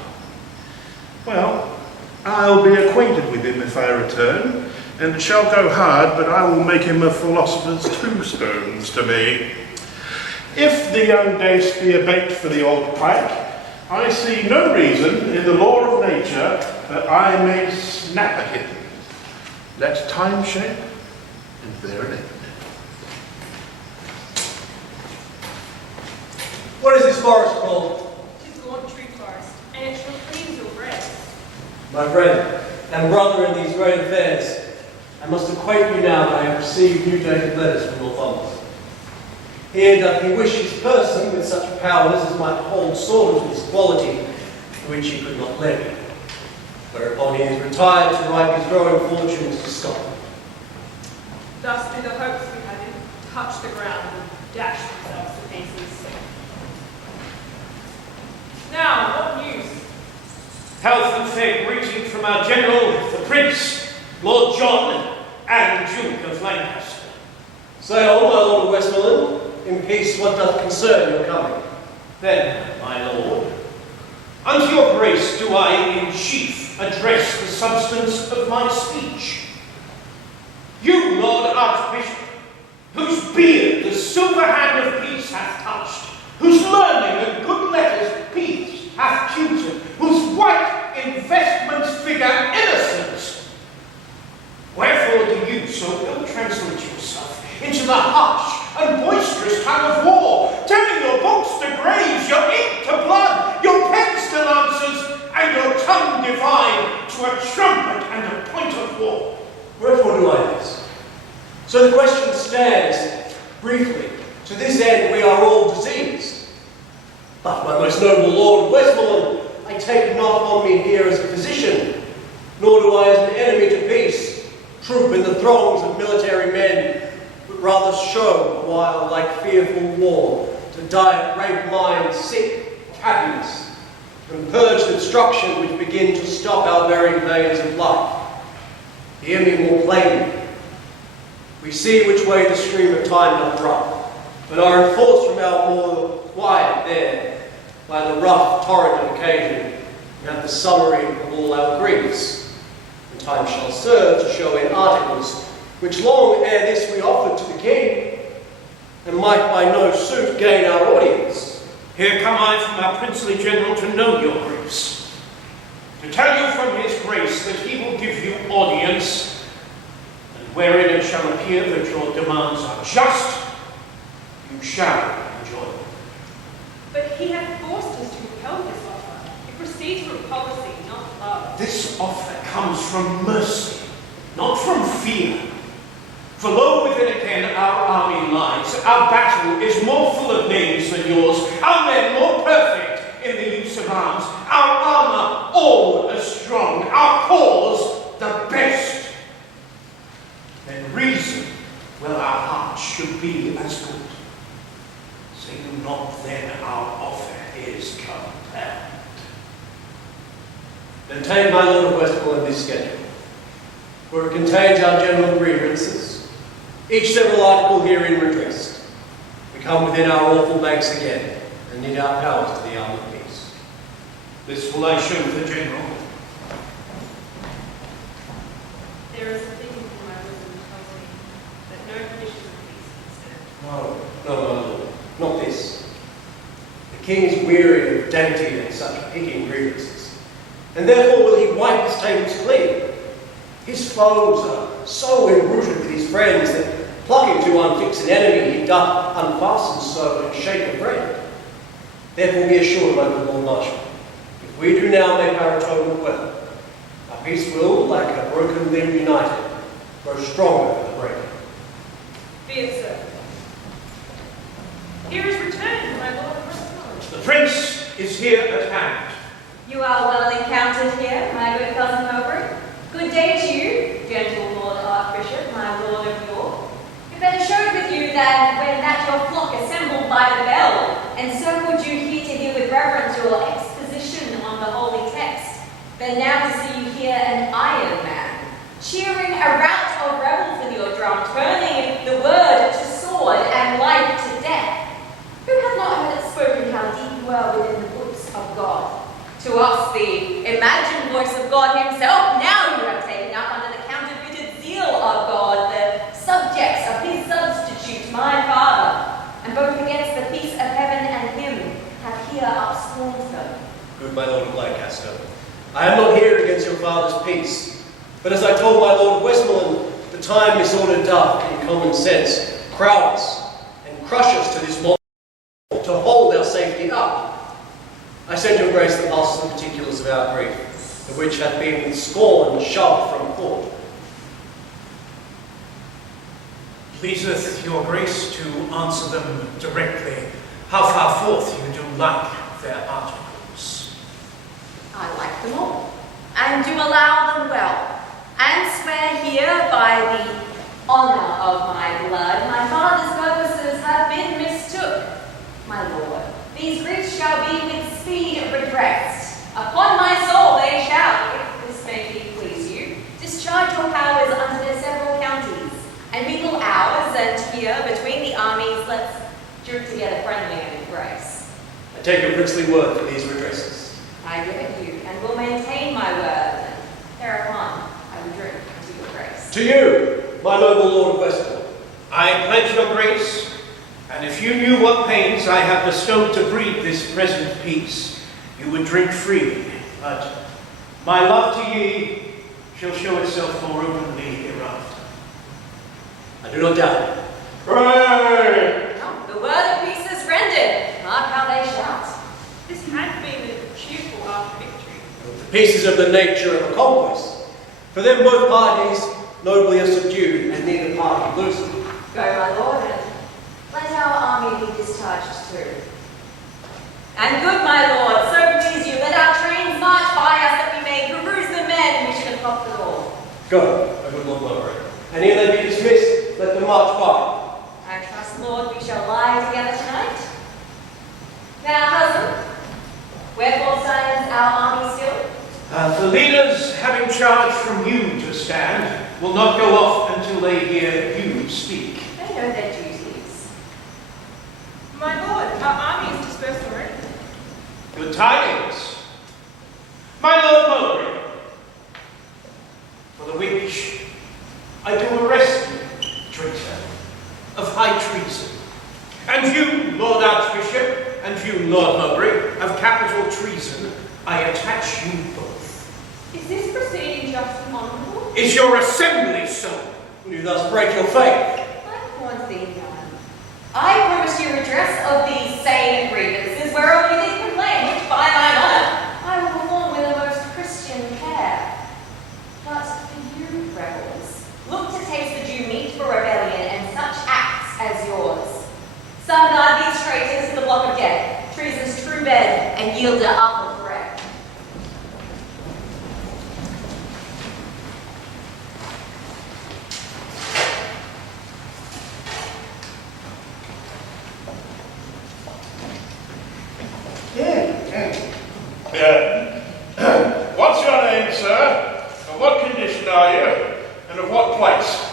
Well, I'll be acquainted with him if I return, and it shall go hard, but I will make him a philosopher's tombstones to me. If the young dace be a bait for the old pike, I see no reason in the law of nature that I may snap at him. Let time shape, and there it end. What is this forest called? Tis Gaunt Tree Forest, and it shall please your grace. My friend and brother in these great affairs, I must acquaint you now that I have received new dated letters from Northumberland. Here doth he wish his person with such powers as might hold sword of his quality, which he could not levy. Whereupon he is retired to write his growing fortunes to Scotland. Thus do the hopes we had him touch the ground and dash themselves to pieces. Now, what news? Health and fair greeting from our General, the Prince, Lord John, and Duke of Lancaster. Say on, my Lord of Westmoreland, in peace what doth concern your coming? Then, my lord, unto your grace do I in chief address the substance of my speech. You, Lord Archbishop, whose beard the silver hand of peace hath touched, whose learning and good letters peace hath tutored, whose white investments figure innocence. Wherefore do you so ill translate yourself into the harsh and boisterous tongue of war, turning your books to graves, your ink to blood, your pens to lances, and your tongue divine to a trumpet and a point of war? Wherefore do I this? So the question stands, briefly, to this end we are all diseased. But my most noble Lord of Westmoreland, I take not on me here as a physician, nor do I as an enemy to peace, troop in the throngs of military men, but rather show, while like fearful war, to diet rank minds sick of happiness, and purge the obstruction which begin to stop our very veins of life. Hear me more plainly. We see which way the stream of time doth run, but are enforced from our more quiet there by the rough torrent of occasion, and have the summary of all our griefs. And time shall serve to show in articles, which long ere this we offered to the king, and might by no suit gain our audience. Here come I from our princely general to know your griefs, to tell you from his grace that he will give you audience, and wherein it shall appear that your demands are just, you shall enjoy them. But he hath forced us to repel this offer. It proceeds from policy, not love. This offer comes from mercy, not from fear. For lo, within again our army lies. Our battle is more full of names than yours, our men more perfect in the use of arms, our armour all as strong, our cause the best. Then reason, well, our hearts should be as good. Say you not then our offer is compelled. Then take my Lord of Westmoreland this schedule, for it contains our general grievances, each several article herein redressed. We come within our awful banks again, and knit our powers to the arm of peace. This will I show the general. There is a thing in my wisdom that tells me that no conditions of peace can stand. No, my Lord, not this. The king is weary of dainty and such picking grievances, and therefore will he wipe his tables clean. His foes are so enrooted with his friends that, plucking to unfix an enemy, he doth unfasten so and shake a friend. Therefore be assured, my good Lord Marshal, if we do now make our atonement well, our peace will, like a broken limb united, grow stronger for the breaking. Be it so. Here is returned, my Lord of Westmoreland. The prince is here at hand. You are well encountered here, my good cousin Mowbray. Good day to you, gentle Lord Archbishop, my Lord of York. It better showed with you than when that your flock assembled by the bell, and so would you here to hear with reverence your exposition on the holy text, than now to see you here an iron man, cheering a rout of rebels with your drum, turning the word to sword and life to death. Who hath not heard it spoken how deep you are within the books of God? To us, the imagined voice of God himself, now you have taken up under the counterfeited zeal of God, the subjects of his substitute, my Father, and both against the peace of heaven and him have here upscorned them. Good my Lord of Lancaster, I am not here against your father's peace, but as I told my Lord of Westmoreland, the time disorder doth, in common sense, crowd us and crush us to this model to hold our safety up. I send your grace the pulses and particulars of our grief, the which hath been with scorn shoved from court. Pleaseth your grace to answer them directly. How far forth you do like their articles? I like them all, and do allow them well, and swear here by the honour of my blood, my father's purposes have been mistook. My lord, these griefs shall be with speed redressed. Upon my soul they shall, if this may please you, discharge your powers unto their several counties, and mingle ours, and here between the armies let's droop together friendly and embrace. I take your princely word for these redresses. I give it you, and will maintain my word, and thereupon I will drink to your grace. To you, my noble Lord of Westmoreland, I pledge your grace, and if you knew what pains I have bestowed to breed this present peace, you would drink freely. But my love to ye shall show itself more openly hereafter. I do not doubt it. Pray! The word of peace is rendered. Mark how they shout. This had been a cheerful after victory. The peace is of the nature of a conquest. For them both parties nobly are subdued, and neither party loses. Go, my lord, and let our army be discharged too. And good, my lord, so please you, let our trains march by us that we may peruse the men we should have got the door. Go, my good Lord Mowbray. And ere they be dismissed, let them march by. I trust, Lord, we shall lie together tonight. Now, cousin, wherefore stands our army still? The leaders, having charge from you to stand, will not go off until they hear you speak. They know their duties. My lord, our army is dispersed already. Good tidings. My Lord Mowbray, for the which I do arrest you, traitor, of high treason. And you, Lord Archbishop, and you, Lord Mowbray, of capital treason, I attach you both. Is this proceeding just and honourable? Is your assembly so? You thus break your faith. I warned thee, John. I promise you redress of these same grievances whereof you did complain, which by mine honour I will perform with the most Christian care. But for you, rebels, look to taste the due meat for rebellion and such acts as yours. Some guard these traitors to the block of death, treason's true bed, and yield it up of bread. What's your name, sir? Of what condition are you? And of what place?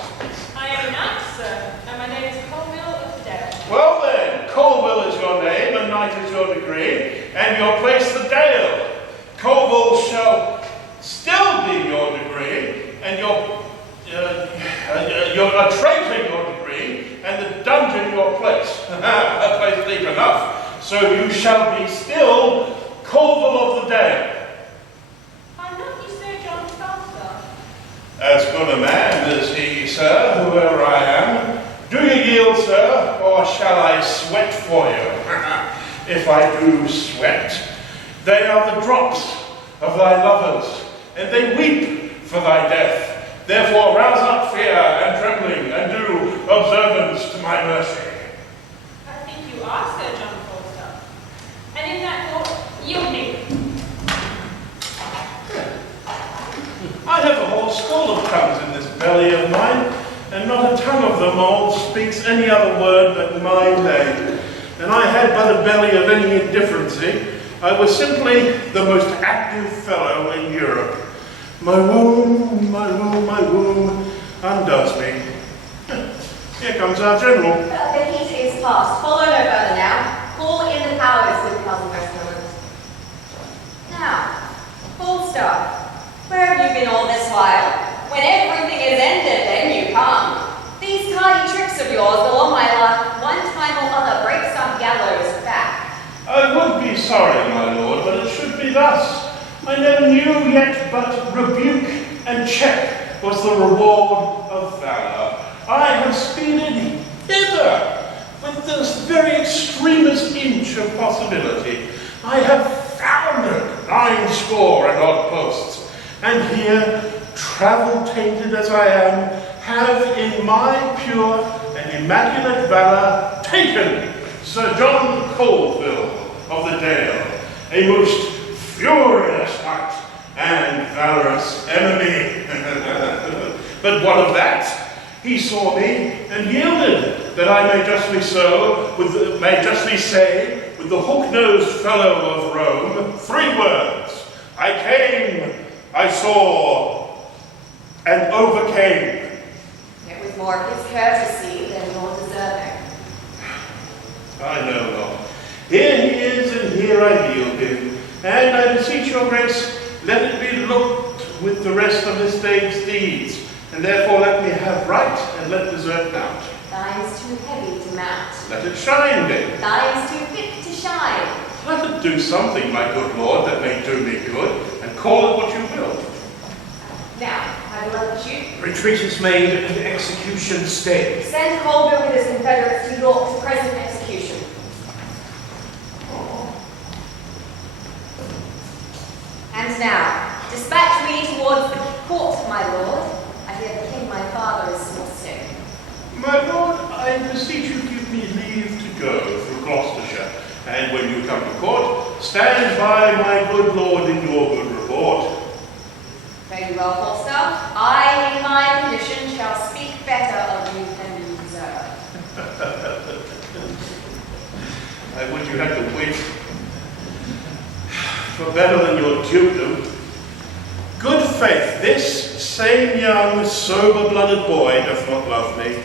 I am a knight, sir, and my name is Colville of the Dale. Well then, Colville is your name, and knight is your degree, and your place the Dale. Colville shall still be your degree, and a traitor your degree, and the dungeon your place. A place deep enough. so you shall be still Colville of the Dale. Are not you Sir John Falstaff? As good a man as he, sir, whoever I am. Do you yield, sir, or shall I sweat for you? If I do sweat, they are the drops of thy lovers, and they weep for thy death. Therefore rouse up fear and trembling, and do observance to my mercy. I think you are Sir John Falstaff. And in that thought, yield me. I have a whole school of tongues in this belly of mine, and not a tongue of them all speaks any other word but my name. And I had but a belly of any indifferency. I was simply the most active fellow in Europe. My womb, my womb, my womb undoes me. Here comes our general. The heat is past. Follow no further now. Call in the powers with Cousin Westmoreland. Now, Falstaff, where have you been all this while? When everything is ended, then you come. These tardy tricks of yours will on my luck one time or other break some gallows back. I would be sorry, my lord, but it should be thus. I never knew yet but rebuke and check was the reward of valor. I have speeded hither with this very extremest inch of possibility. I have foundered 90 and odd posts, and here, travel-tainted as I am, have in my pure and immaculate valor taken Sir John Colville of the Dale, a most furious knight and valorous enemy. But what of that? He saw me and yielded, that I may justly say, with the hook-nosed fellow of Rome, 3 words: I came, I saw, and overcame. It was more of his courtesy than your deserving. I know not. Here he is, and here I yield him. And I beseech your grace, let it be looked with the rest of this day's deeds, and therefore let me have right, and let desert mount. Thine's too heavy to mount. Let it shine, then. Thine's too fit to shine. Let it do something, my good lord, that may do me good, and call it what you will. Now, have you left the shoot? Retreat is made and execution stayed. Send Colville with his confederates to York to present execution. And now, dispatch me towards the court, my lord. I hear the king, my father, is still sick. My lord, I beseech you give me leave to go through Gloucestershire, and when you come to court, stand by my good lord in your good report. Very well, Falstaff. I, in my condition, shall speak better of you than you deserve. I would you had to wait for better than your dukedom. Good faith, this same young, sober-blooded boy doth not love me,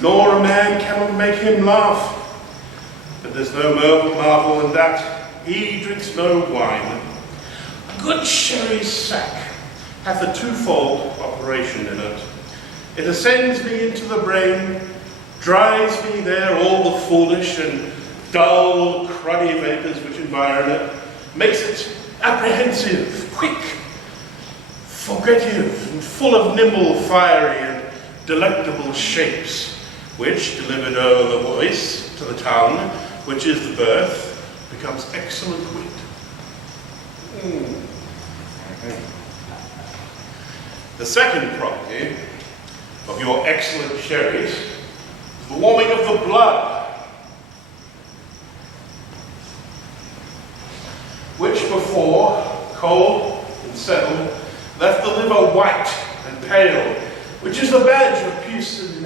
nor a man cannot make him laugh. But there's no marvel in that. He drinks no wine. A good sherry sack hath a twofold operation in it. It ascends me into the brain, drives me there all the foolish and dull, cruddy vapours which environ it, makes it apprehensive, quick, forgettive, and full of nimble, fiery, and delectable shapes, which, delivered o'er the voice to the tongue, which is the birth, becomes excellent wit. The second property of your excellent sherries is the warming of the blood, which before, cold and settled, left the liver white and pale, which is the badge of pucin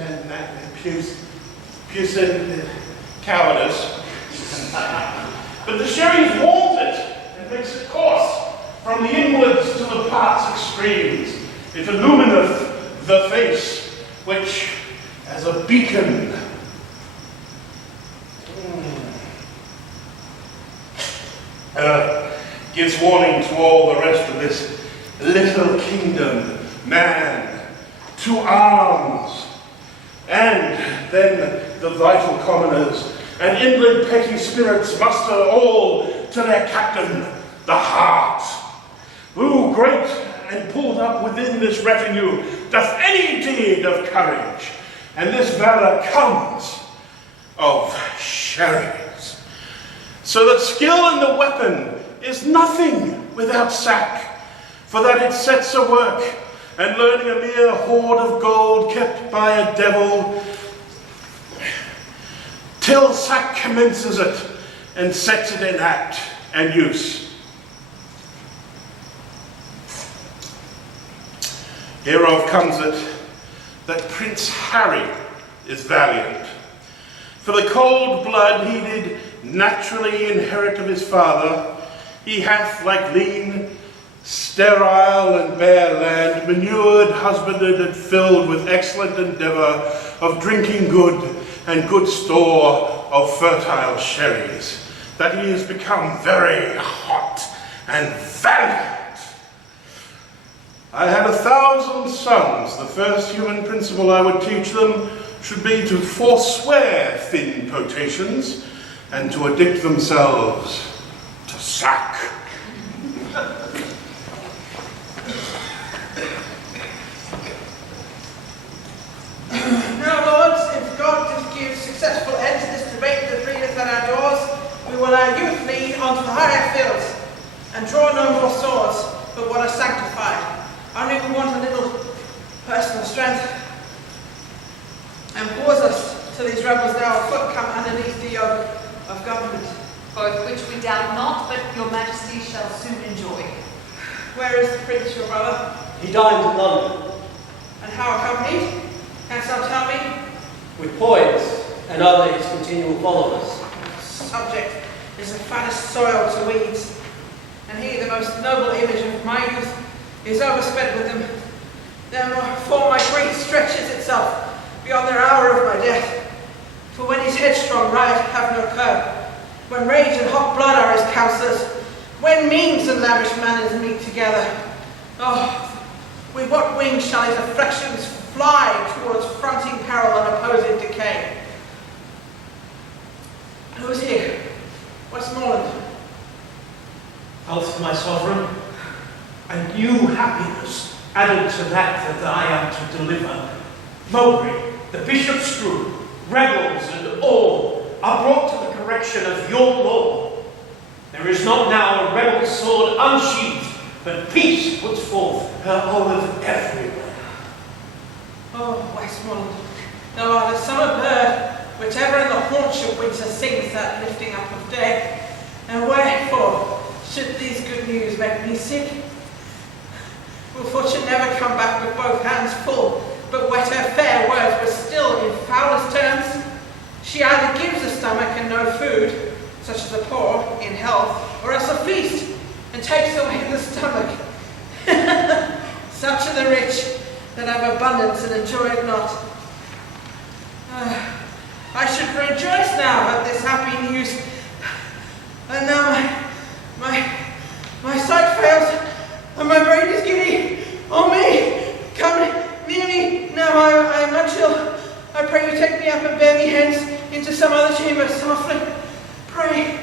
cowardice. But the sherry warms it and makes it coarse from the inwards to the parts extremes. It illumineth the face, which, as a beacon, gives warning to all the rest of this little kingdom. Man, to arms! And then the vital commoners, and inland petty spirits muster all to their captain, the heart, who great and pulled up within this retinue doth any deed of courage, and this valour comes of Sherries. So that skill in the weapon is nothing without sack, for that it sets a work, and learning a mere hoard of gold kept by a devil, till sack commences it, and sets it in act and use. Hereof comes it that Prince Harry is valiant. For the cold blood he did naturally inherit of his father, he hath, like lean, sterile and bare land, manured, husbanded, and filled with excellent endeavour of drinking good and good store of fertile sherries, that he is become very hot and valiant. I had 1,000 sons. The first human principle I would teach them should be to forswear thin potations and to addict themselves to sack. Now, lords, if God gives successful end to this debate that readeth at our doors, we will our youth lead onto the higher fields, and draw no more swords, but what are sanctified. Only we want a little personal strength, and pause us till these rebels now afoot come underneath the yoke of government. Both which we doubt not, but your majesty shall soon enjoy. Where is the prince, your brother? He dined in London And how accompanied? Canst thou tell me? with Poins and other his continual followers. Subject is the fattest soil to weeds, and he, the most noble image of my youth, is oversped with them. Therefore my grief stretches itself beyond their hour of my death. For when his headstrong riot have no curb, when rage and hot blood are his counsellors, when means and lavish manners meet together, oh, with what wings shall his affections fly towards fronting peril and opposing decay? Who's here? Westmoreland. Health to my sovereign, and new happiness added to that I am to deliver. Mowbray, the bishop's group, rebels and all, are brought to the correction of your law. There is not now a rebel sword unsheathed, but peace puts forth her olive everywhere. Oh, Westmoreland, thou art a summer bird, which ever in the haunch of winter sings that lifting up of day. And wherefore should these good news make me sick? Will fortune never come back with both hands full, but wet her fair words but still in foulest terms? She either gives a stomach and no food, such as the poor in health, or else a feast, and takes away the stomach. Such are the rich that have abundance and enjoy it not. I should rejoice now at this happy news. And now my sight fails, and my brain is giddy. Oh me, come near me. Now I am much ill. I pray you take me up and bear me hence into some other chamber softly. Pray,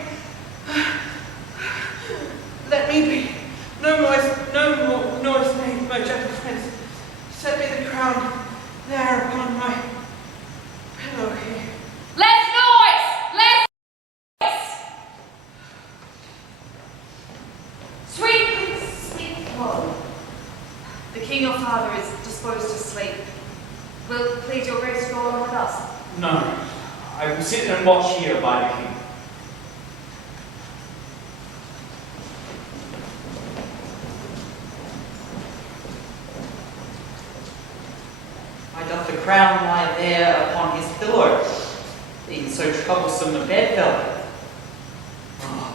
let me be. No more noise made, my gentle friends. Set me the crown there upon my pillow here. Less noise! Less noise! Sweet, sweet one. The king your father is disposed to sleep. Will it please your grace to go along with us? No, I will sit and watch here by the king. Why doth the crown lie there upon his pillow, being so troublesome a bedfellow? Oh,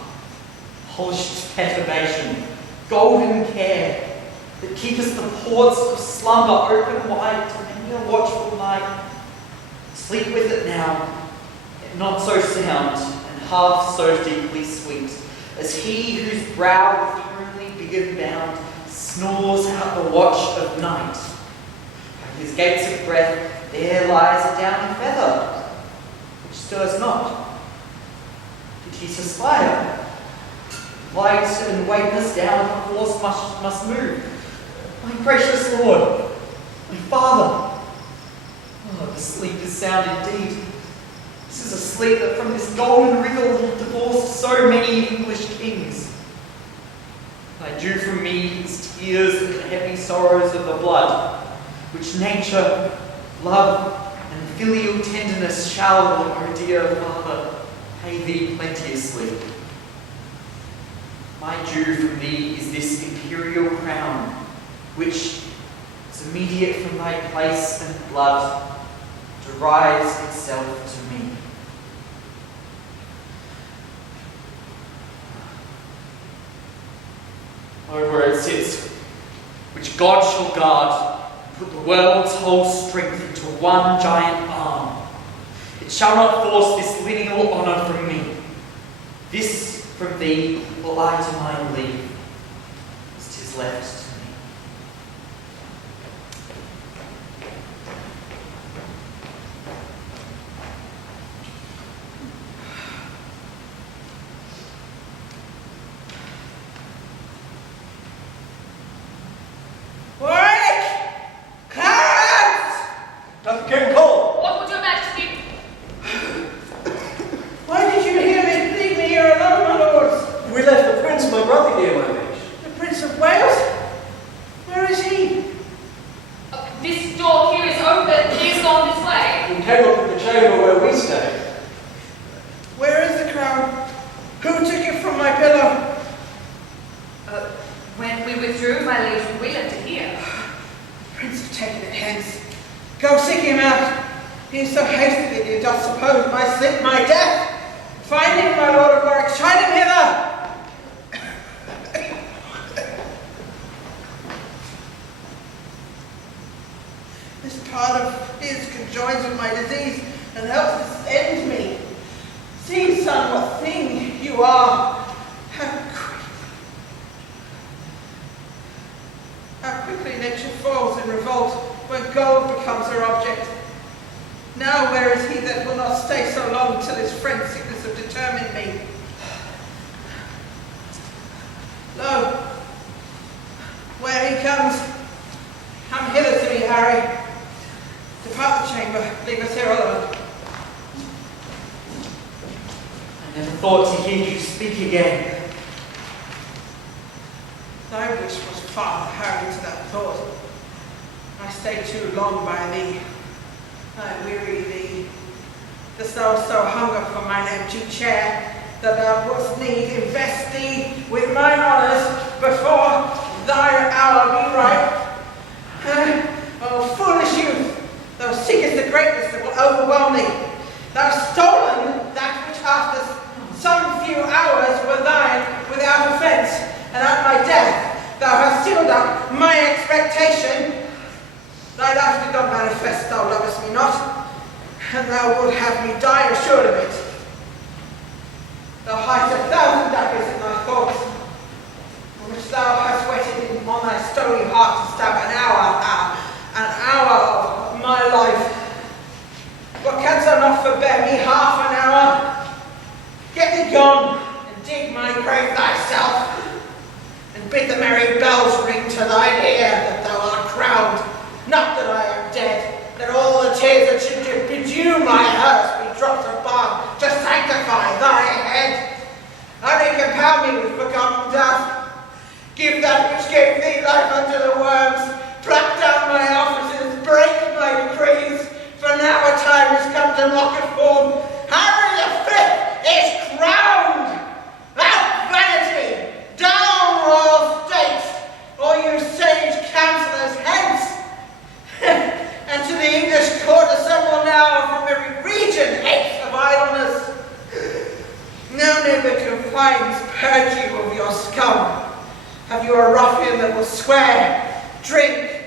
polished perturbation, golden care, that keepeth the ports of slumber open wide to many a watchful night. Sleep with it now, yet not so sound and half so deeply sweet, as he whose brow with only bigger bound snores out the watch of night. By his gates of breath there lies a downy feather, which stirs not, Did he suspire? Light and weightless down, the force must move. My gracious Lord, my Father. Oh, the sleep is sound indeed. This is a sleep that from this golden riddle divorced so many English kings. Thy due from me is tears and the heavy sorrows of the blood, which nature, love, and filial tenderness shall, O dear Father, pay thee plenteously. My due from thee is this imperial crown, which is immediate from thy place and blood, derives itself to me. Over it sits, which God shall guard, and put the world's whole strength into one giant arm. It shall not force this lineal honour from me. This from thee will I to mine leave, as 'tis left to me. Warwick! Clarence! Doesn't get cold. What would your majesty? Why did you hear me leave me here alone, my lords? We left the prince, my brother here, my liege. The Prince of Wales? Where is he? This door here is open. He has gone this way. He came up to the chamber where we stay. Where is the crown? Who took it from my pillow? When we withdrew, my liege, we left it here. The Prince have taken it hence. Go seek him out. He is so hasty that he doth suppose my sleep my death. Find him, my lord of Warwick. Chide him hither. This part of his conjoins with my disease and helps to end me. See, son, what thing you are. How quickly nature falls in revolt when gold becomes her object. Now where is he that will not stay so long till his friend's sickness have determined me? Lo, where he comes. Come hither to me, Harry. Depart the chamber, leave us here alone. I never thought to hear you speak again. Thy wish was father, Harry, to that thought. I stayed too long by thee. I weary thee. Dost thou so hunger for mine empty chair, that thou wouldst need invest thee with mine honours before thy hour be ripe? Oh, foolish youth, thou seekest the greatness that will overwhelm thee. Thou hast stolen that which after some few hours were thine without offence, and at my death thou hast sealed up my expectation. Thy life did not manifest thou lovest me not, and thou wilt have me die assured of it. Thou hast 1,000 daggers in thy thoughts, on which thou hast waited on thy stony heart to stab an hour of my life. What canst thou not forbear me half an hour? Get thee gone, and dig my grave thyself, and bid the merry bells ring to thine ear that thou art crowned. Not that I am dead, that all the tears that should bedew my hearse be drops of balm to sanctify thy head. Only compound me with forgotten dust. Give that which gave thee life unto the worms. Pluck down my offices, break my decrees. For now a time has come to mock at form. Harry V is crowned! Out vanity! Down royal state! All you sage councillors, hence! And to the English court assemble now from every region hates of idleness. No neighbour confines purge you of your scum. Have you a ruffian that will swear, drink,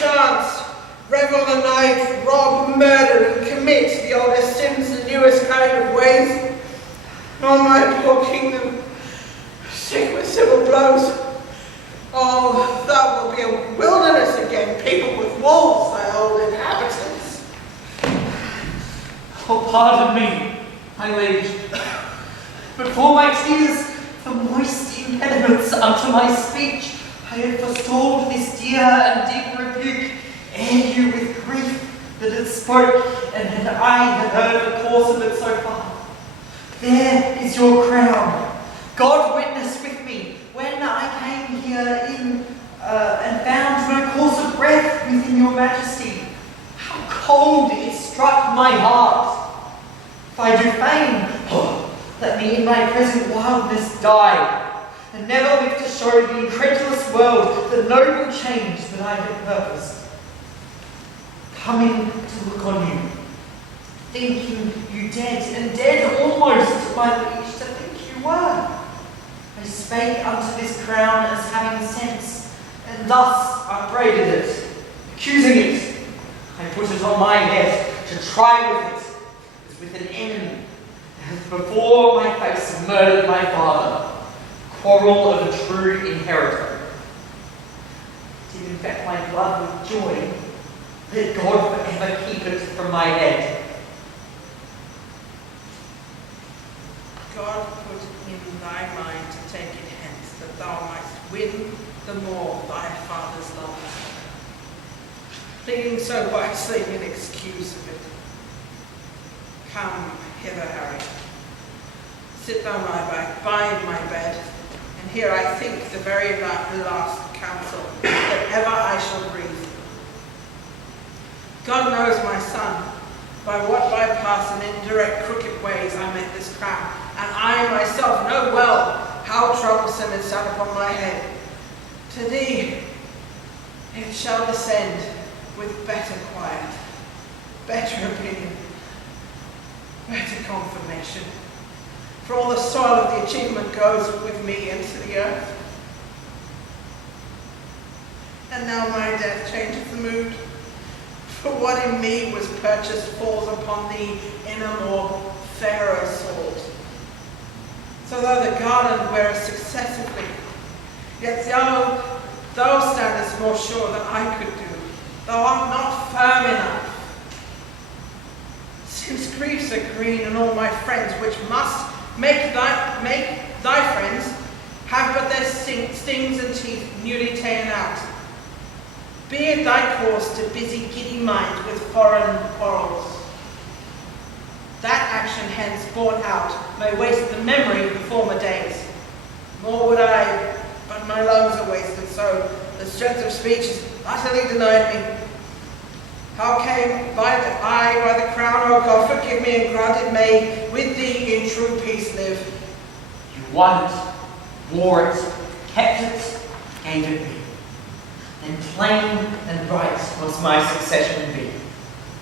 dance, revel the night, rob, murder, and commit the oldest sins and newest kind of ways? Oh, my poor kingdom, sick with civil blows. Oh, thou wilt be a wilderness again, peopled with wolves, thy old inhabitants. Oh, pardon me, my liege. But for my tears, the moist impediments unto my speech, I had forestalled this dear and deep rebuke, ere you with grief that it spoke, and that I had heard the course of it so far. There is your crown. God witness with me, when I came here in and found no course of breath within your majesty, how cold it struck my heart. If I do fain, let me in my present wildness die, and never live to show the incredulous world the noble change that I had purposed. Coming to look on you, thinking you dead, and dead almost, my liege, to think you were. I spake unto this crown as having sense, and thus upbraided it, accusing it. I put it on my head to try with it, as with an enemy that hath before my face murdered my father, quarrel of a true inheritor. Did infect my blood with joy, let God forever keep it from my head. God put in thy mind to take it hence, that thou mightst win the more thy father's love. Pleading so wisely in excuse of it. Come hither, Harry. Sit thou by my bed, and here I think the very last counsel that ever I shall breathe. God knows, my son, by what bypass and indirect crooked ways I met this crown, and I myself know well how troublesome it sat upon my head. To thee it shall descend with better quiet, better opinion, better confirmation. For all the soil of the achievement goes with me into the earth. And now my death changes the mood. For what in me was purchased falls upon thee in a more fairer sword. So though the garland weareth successively, yet thou standest more sure than I could do. Thou art not firm enough. Since griefs are green and all my friends, which must make thy friends, have but their stings and teeth newly ta'en out. Be it thy course to busy giddy mind with foreign quarrels. That action hence borne out may waste the memory of the former days. More would I, but my lungs are wasted, so the strength of speech is utterly denied me. How came I by the crown, O God, forgive me, and granted may with thee in true peace live. You won it, wore it, kept it, gave it me. And plain and right must my succession be,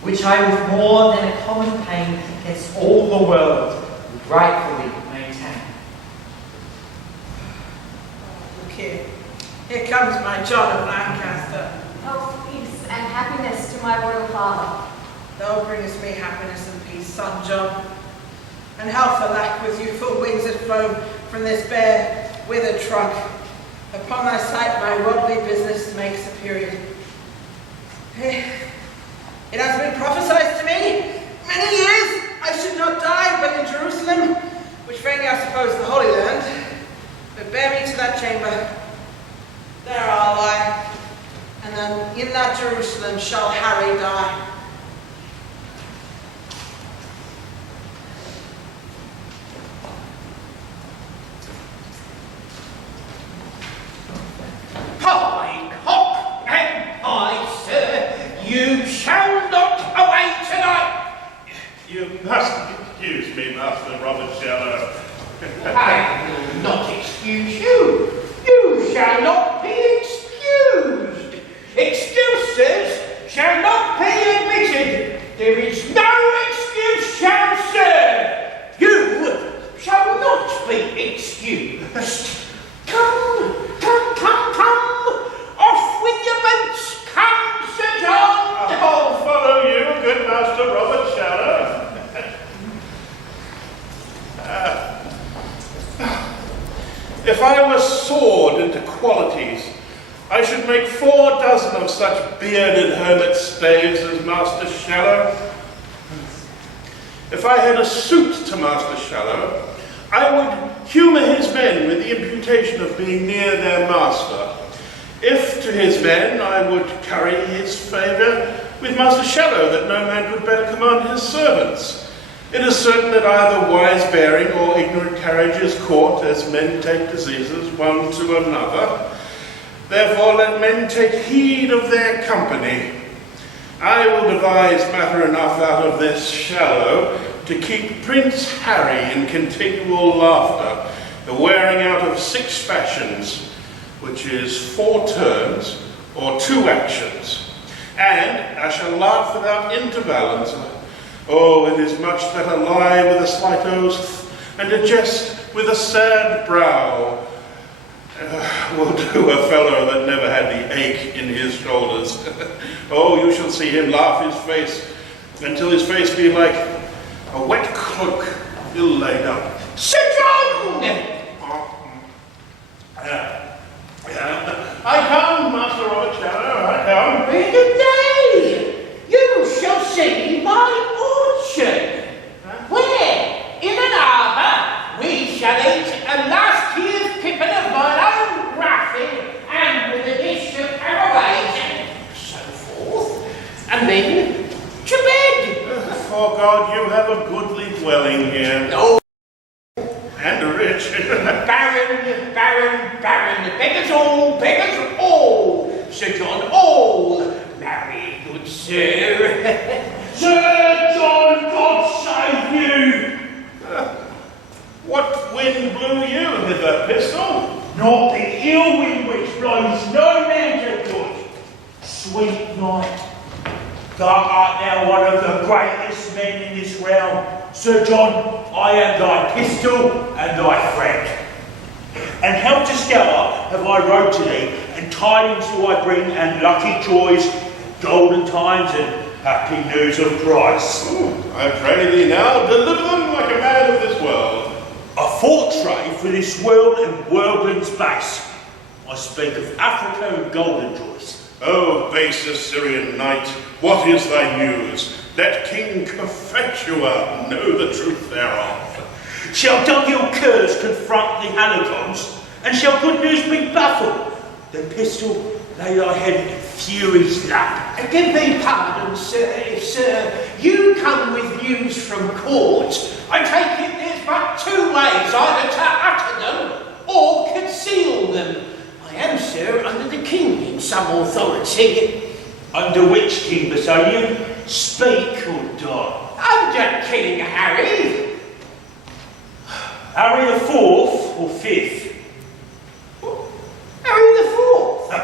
which I with more than a common pain against all the world would rightfully maintain. Look here. Here comes my John of Lancaster. Health, peace, and happiness to my royal father. Thou bringest me happiness and peace, son John. And health alack with youthful wings that flown from this bare, withered trunk. Upon thy sight my worldly business makes a period. It has been prophesied to me many years I should not die but in Jerusalem, which vainly I suppose the Holy Land. But bear me to that chamber. There I'll lie, and then in that Jerusalem shall Harry die. Pie, hock, and pie, sir. You shall not away tonight. You must excuse me, Master Robert Shallow. I will not excuse you. You shall not be excused. Excuses shall not be admitted. There is no excuse shall serve. You shall not be excused. Come, come, come, come. Off with your boots. Come, Sir John. I'll follow you, good Master Robert Shallow. If I were soared into qualities, I should make 4 dozen of such bearded hermit staves as Master Shallow. If I had a suit to Master Shallow, I would humour his men with the imputation of being near their master. If to his men I would curry his favour with Master Shallow, that no man could better command his servants. It is certain that either wise bearing or ignorant carriage is caught, as men take diseases one to another. Therefore let men take heed of their company. I will devise matter enough out of this Shallow to keep Prince Harry in continual laughter, the wearing out of 6 fashions, which is 4 turns or 2 actions. And I shall laugh without interval, and oh, it is much better lie with a slight oath, and a jest with a sad brow. Will do a fellow that never had the ache in his shoulders. Oh, you shall see him laugh his face, until his face be like a wet cloak ill laid up. Sit down! I come, Master Robert Shallow, I come. Good day! You shall see my orchard, where, in an arbour, we shall eat a last year's pippin of my own grafting, and with a dish of caraway, and so forth, and then to bed. For God, you have a goodly dwelling here. Oh, And a rich. Baron, beggars all, Sir John, all, marry, good sir. Sir John, God save you! What wind blew you hither, Pistol? Not the ill wind which blows no man to good. Sweet night, thou art now one of the greatest men in this realm. Sir John, I am thy pistol and thy friend. And helter-skelter have I rode to thee, and tidings do I bring, and lucky joys, golden times, and happy news of price. I pray thee now, deliver them like a man of this world. A fortray for this world and worldling's base. I speak of Africa and golden joys. O base Assyrian knight, what is thy news? Let King Cophetua know the truth thereof. Shall dunghill curs confront the Halidons, and shall good news be baffled? Then, Pistol, lay thy head in fury's lap. Give me pardon, sir, if, you come with news from court. I take it there's but 2 ways, either to utter them or conceal them. I am, sir, under the king in some authority. Under which, King Bessarion? Speak or die. Under King Harry. Harry the 4th or 5th? Harry the 4th. A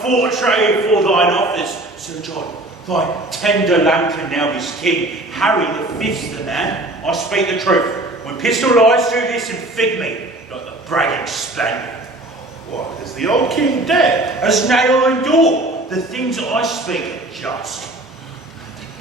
fortray for thine office, Sir John. Thy tender lamb can now be king. Harry the 5th's the man. I speak the truth. When Pistol lies through this and fig me, like the bragging Spaniard. What, is the old king dead? As nail and door, the things I speak are just.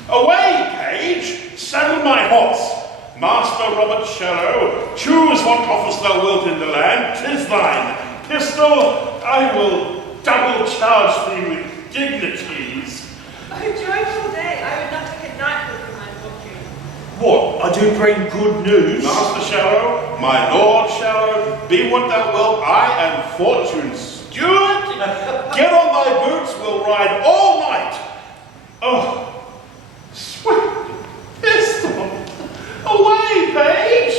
Away, page, saddle my horse. Master Robert Shallow, choose what office thou wilt in the land, 'tis thine. Pistol, I will double charge thee with dignities. Oh, joyful day! I would not take a knighthood for my fortune. What, I do bring good news? Master Shallow, my Lord Shallow, be what thou wilt, I am Fortune's steward. Get on thy boots, we'll ride all night. Oh, sweet Pistol. Away, page!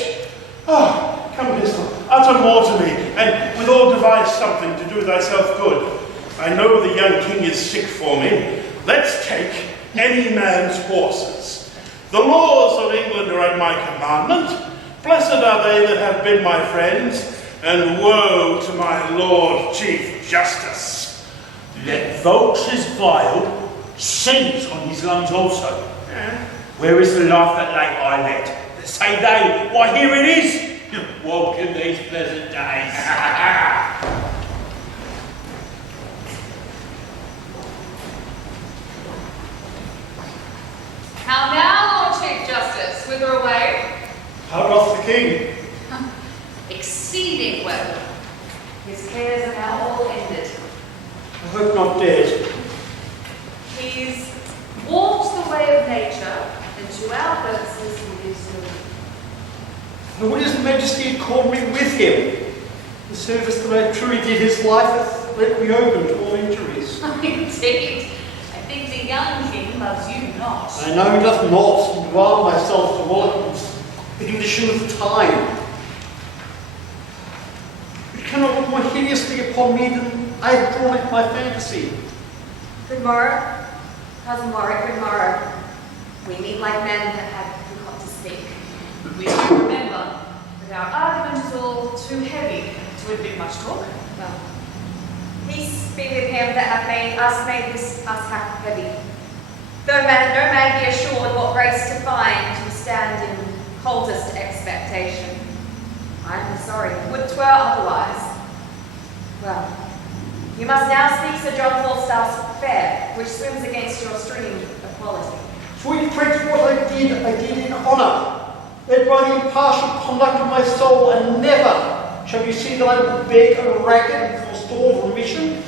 Oh, come, Pistol, utter more to me, and withal devise something to do thyself good. I know the young king is sick for me. Let's take any man's horses. The laws of England are at my commandment. Blessed are they that have been my friends, and woe to my Lord Chief Justice. Let vultures vile seize on his lungs also. Where is the life that late I led? Say they, why here it is. Welcome these pleasant days. How now, Lord Chief Justice? Whither away? How doth the king? Exceeding well. His cares are now all ended. I hope not dead. He's walked the way of nature, and to our purposes he lives no. And would His Majesty have called me with him? The service that I truly did his life hath left me open to all injuries. Indeed. I think the young king loves you not. I know he doth not, and rather myself to Wallace, the condition of time. It cannot look more hideously upon me than I have drawn it in my fantasy. Good morrow, Cousin Warwick, good morrow. We meet like men that have forgot to speak. We do remember that our argument is all too heavy to admit much talk. Well, peace be with him that hath made this us heavy. Though no man be assured what grace to find who stand in coldest expectation. I am sorry, would 'twere otherwise. Well, you must now speak Sir John Falstaff's fair, which swims against your stream of quality. Sweet Prince, what I did in honour, led by the impartial conduct of my soul, and never shall you see that I will beg a ragged and forestalled remission.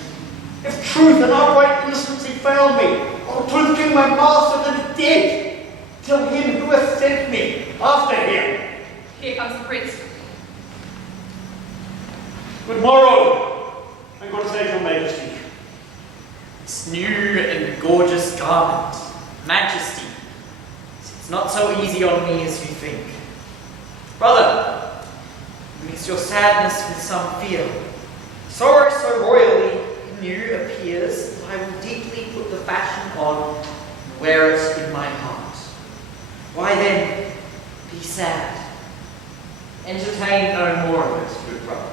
If truth and upright innocency fail me, I will truth to my master that is dead, till him who hath sent me after him. Here comes the prince. Good morrow, and God save your Majesty. This new and gorgeous garment, Majesty, it's not so easy on me as you think. Brother, mix your sadness with some fear. Sorrow so royally in you appears that I will deeply put the fashion on and wear it in my heart. Why then be sad? Entertain no more of it, good brother,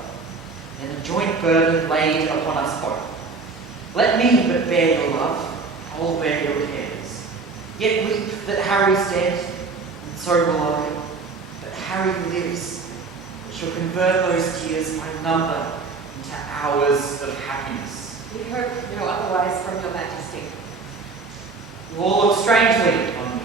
and a joint burden laid upon us both. Let me but bear your love, I'll bear your cares. Yet weep that Harry's dead, and so will I. But Harry lives, and shall convert those tears by number into hours of happiness. We hope no otherwise from your Majesty. You all look strangely on me.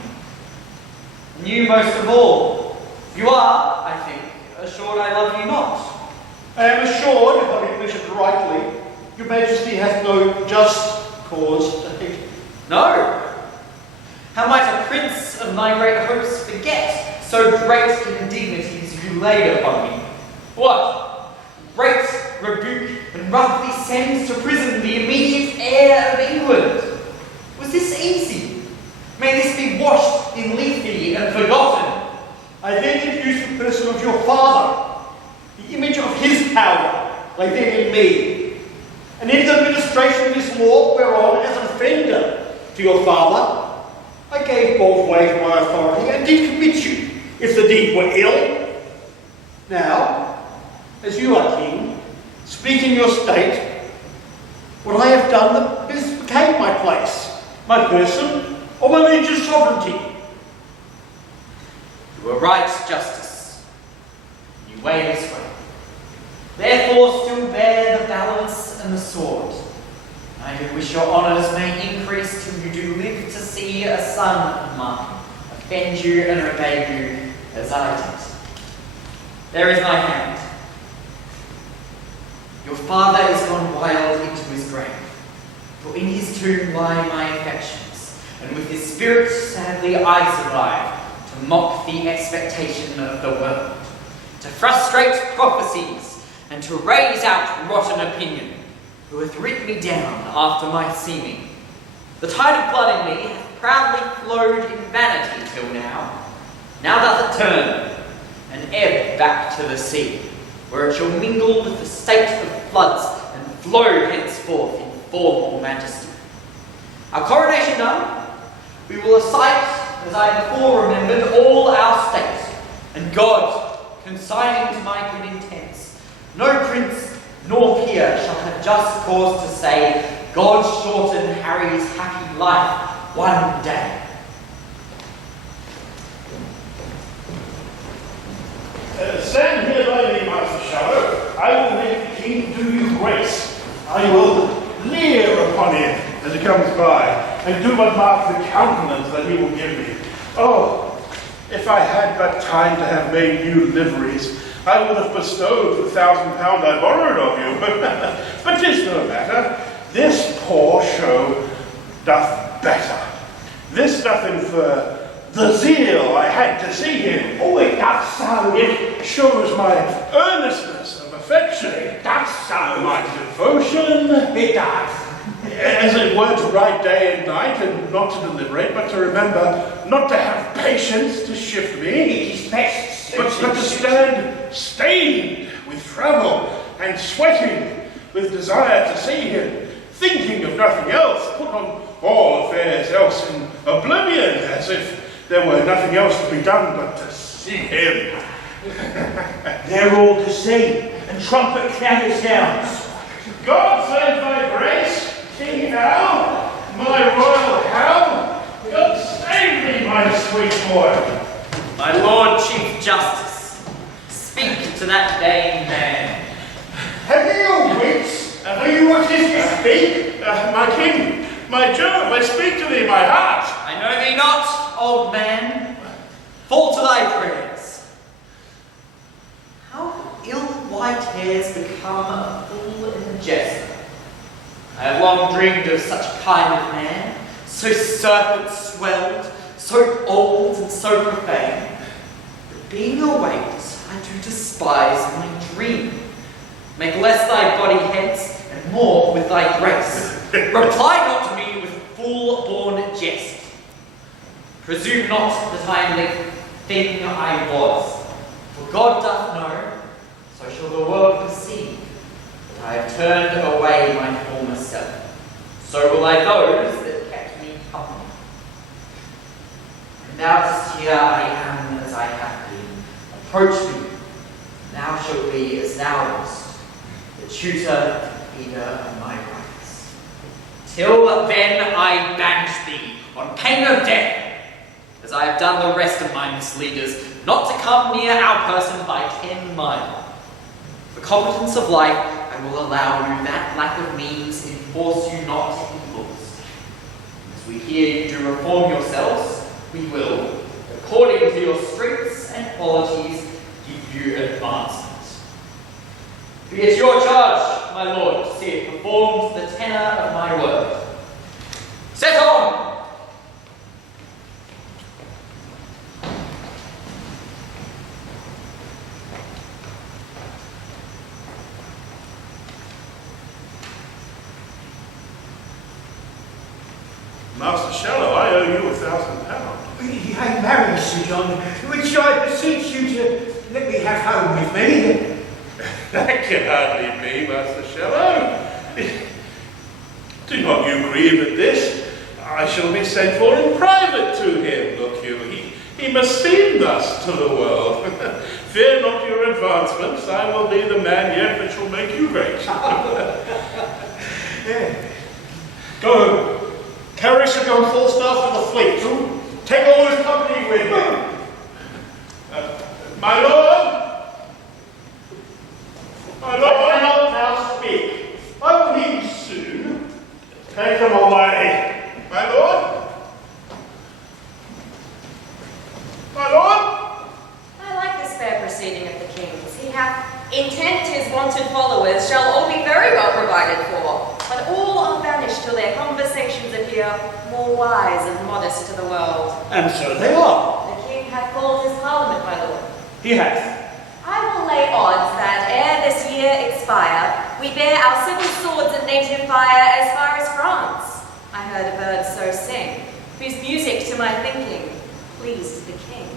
And you most of all. You are, I think, assured I love you not. I am assured, if I be measured rightly, your Majesty hath no just cause to hate. No. How might a prince of my great hopes forget so great indignities you laid upon me? What? Rape, rebuke, and roughly send to prison the immediate heir of England? Was this easy? May this be washed in Lethe and forgotten? I then introduced the person of your father, the image of his power, like then in me. And in the administration of this law, whereon, as an offender to your father, I gave bold way to my authority and did commit you, if the deed were ill. Now, as you are king, speak in your state, what I have done that became my place, my person, or my religious sovereignty. You are right, Justice. You weigh this way. Therefore still bear the balance and the sword. I do wish your honours may increase till you do live to see a son of mine offend you and obey you as I did. There is my hand. Your father is gone wild into his grave, for in his tomb lie my affections, and with his spirit sadly I survive to mock the expectation of the world, to frustrate prophecies, and to raise out rotten opinion, who hath writ me down after my seeming. The tide of blood in me hath proudly flowed in vanity till now. Now doth it turn, and ebb back to the sea, where it shall mingle with the state of floods, and flow henceforth in formal majesty. Our coronation done, we will ascite, as I before remembered, all our state, and God, consigning to my good intents, no prince nor peer shall have just cause to say, God shorten Harry's happy life one day. Stand here by me, Master Shadow. I will make the king do you grace. I will leer upon him as he comes by, and do but mark the countenance that he will give me. Oh, if I had but time to have made new liveries, I would have bestowed the £1,000 I borrowed of you. But 'tis no matter. This poor show doth better. This doth infer the zeal I had to see him. Oh, it does so. It shows my earnestness of affection, It does so. my devotion, It does. as it were to write day and night, and not to deliberate, but to remember not to have patience to shift me, It is best. but to stand stained with travel and sweating with desire to see him, thinking of nothing else, put on all affairs else in oblivion, as if there were nothing else to be done but to see him. They're all to see, and trumpet clamour sounds. God save thy grace, King Hal, my royal Hal. God save me, my sweet boy. My Lord Chief Justice, speak to that vain man. Have you your wits? Are you what is to speak? My king, my Jove, I speak to thee, my heart. I know thee not, old man. Fall to thy prayers. How ill white hairs become a fool and a jester. I have long dreamed of such a kind of man, so serpent-swelled, so old and so profane. But being awaked, I do despise my dream. Make less thy body hence, and more with thy grace. Reply not to me with full-born jest. Presume not that I am the thing I was. For God doth know, so shall the world perceive, that I have turned away my former self. So will I those that kept me company. And now here I am as I have been. Approach me, and thou shalt be as thou wast, the tutor, leader of my rights. Till then I banish thee, on pain of death, as I have done the rest of my misleaders, not to come near our person by 10 miles. For competence of life, I will allow you that lack of means enforce you not to evils. As we hear you do reform yourselves, we will, according to your strengths and qualities, give you advancement. Be it your charge, my lord, to see it performs the tenor of my word. Set on! Master Shallow, I owe you £1,000. You ain't married, Sir John, which I beseech you to let me have home with me. That can hardly be, Master Shallow. Do not you grieve at this. I shall be sent for in private to him, look you. He must seem thus to the world. Fear not your advancements. I will be the man yet that shall make you great. Yeah. Go. Carry Sir John Falstaff to the fleet. Take all his company with you. My lord! My I lord! cannot now speak. I will need you soon. Take them away. My lord! My lord! I like this fair proceeding of the king's. He hath intent his wanted followers shall all be very well provided for, but all are banished till their conversations appear more wise and modest to the world. And so they are. The king hath called his parliament, my lord. He hath. I will lay odds that ere this year expire, we bear our 7 swords and native fire as far as France. I heard a bird so sing, whose music to my thinking pleased the king.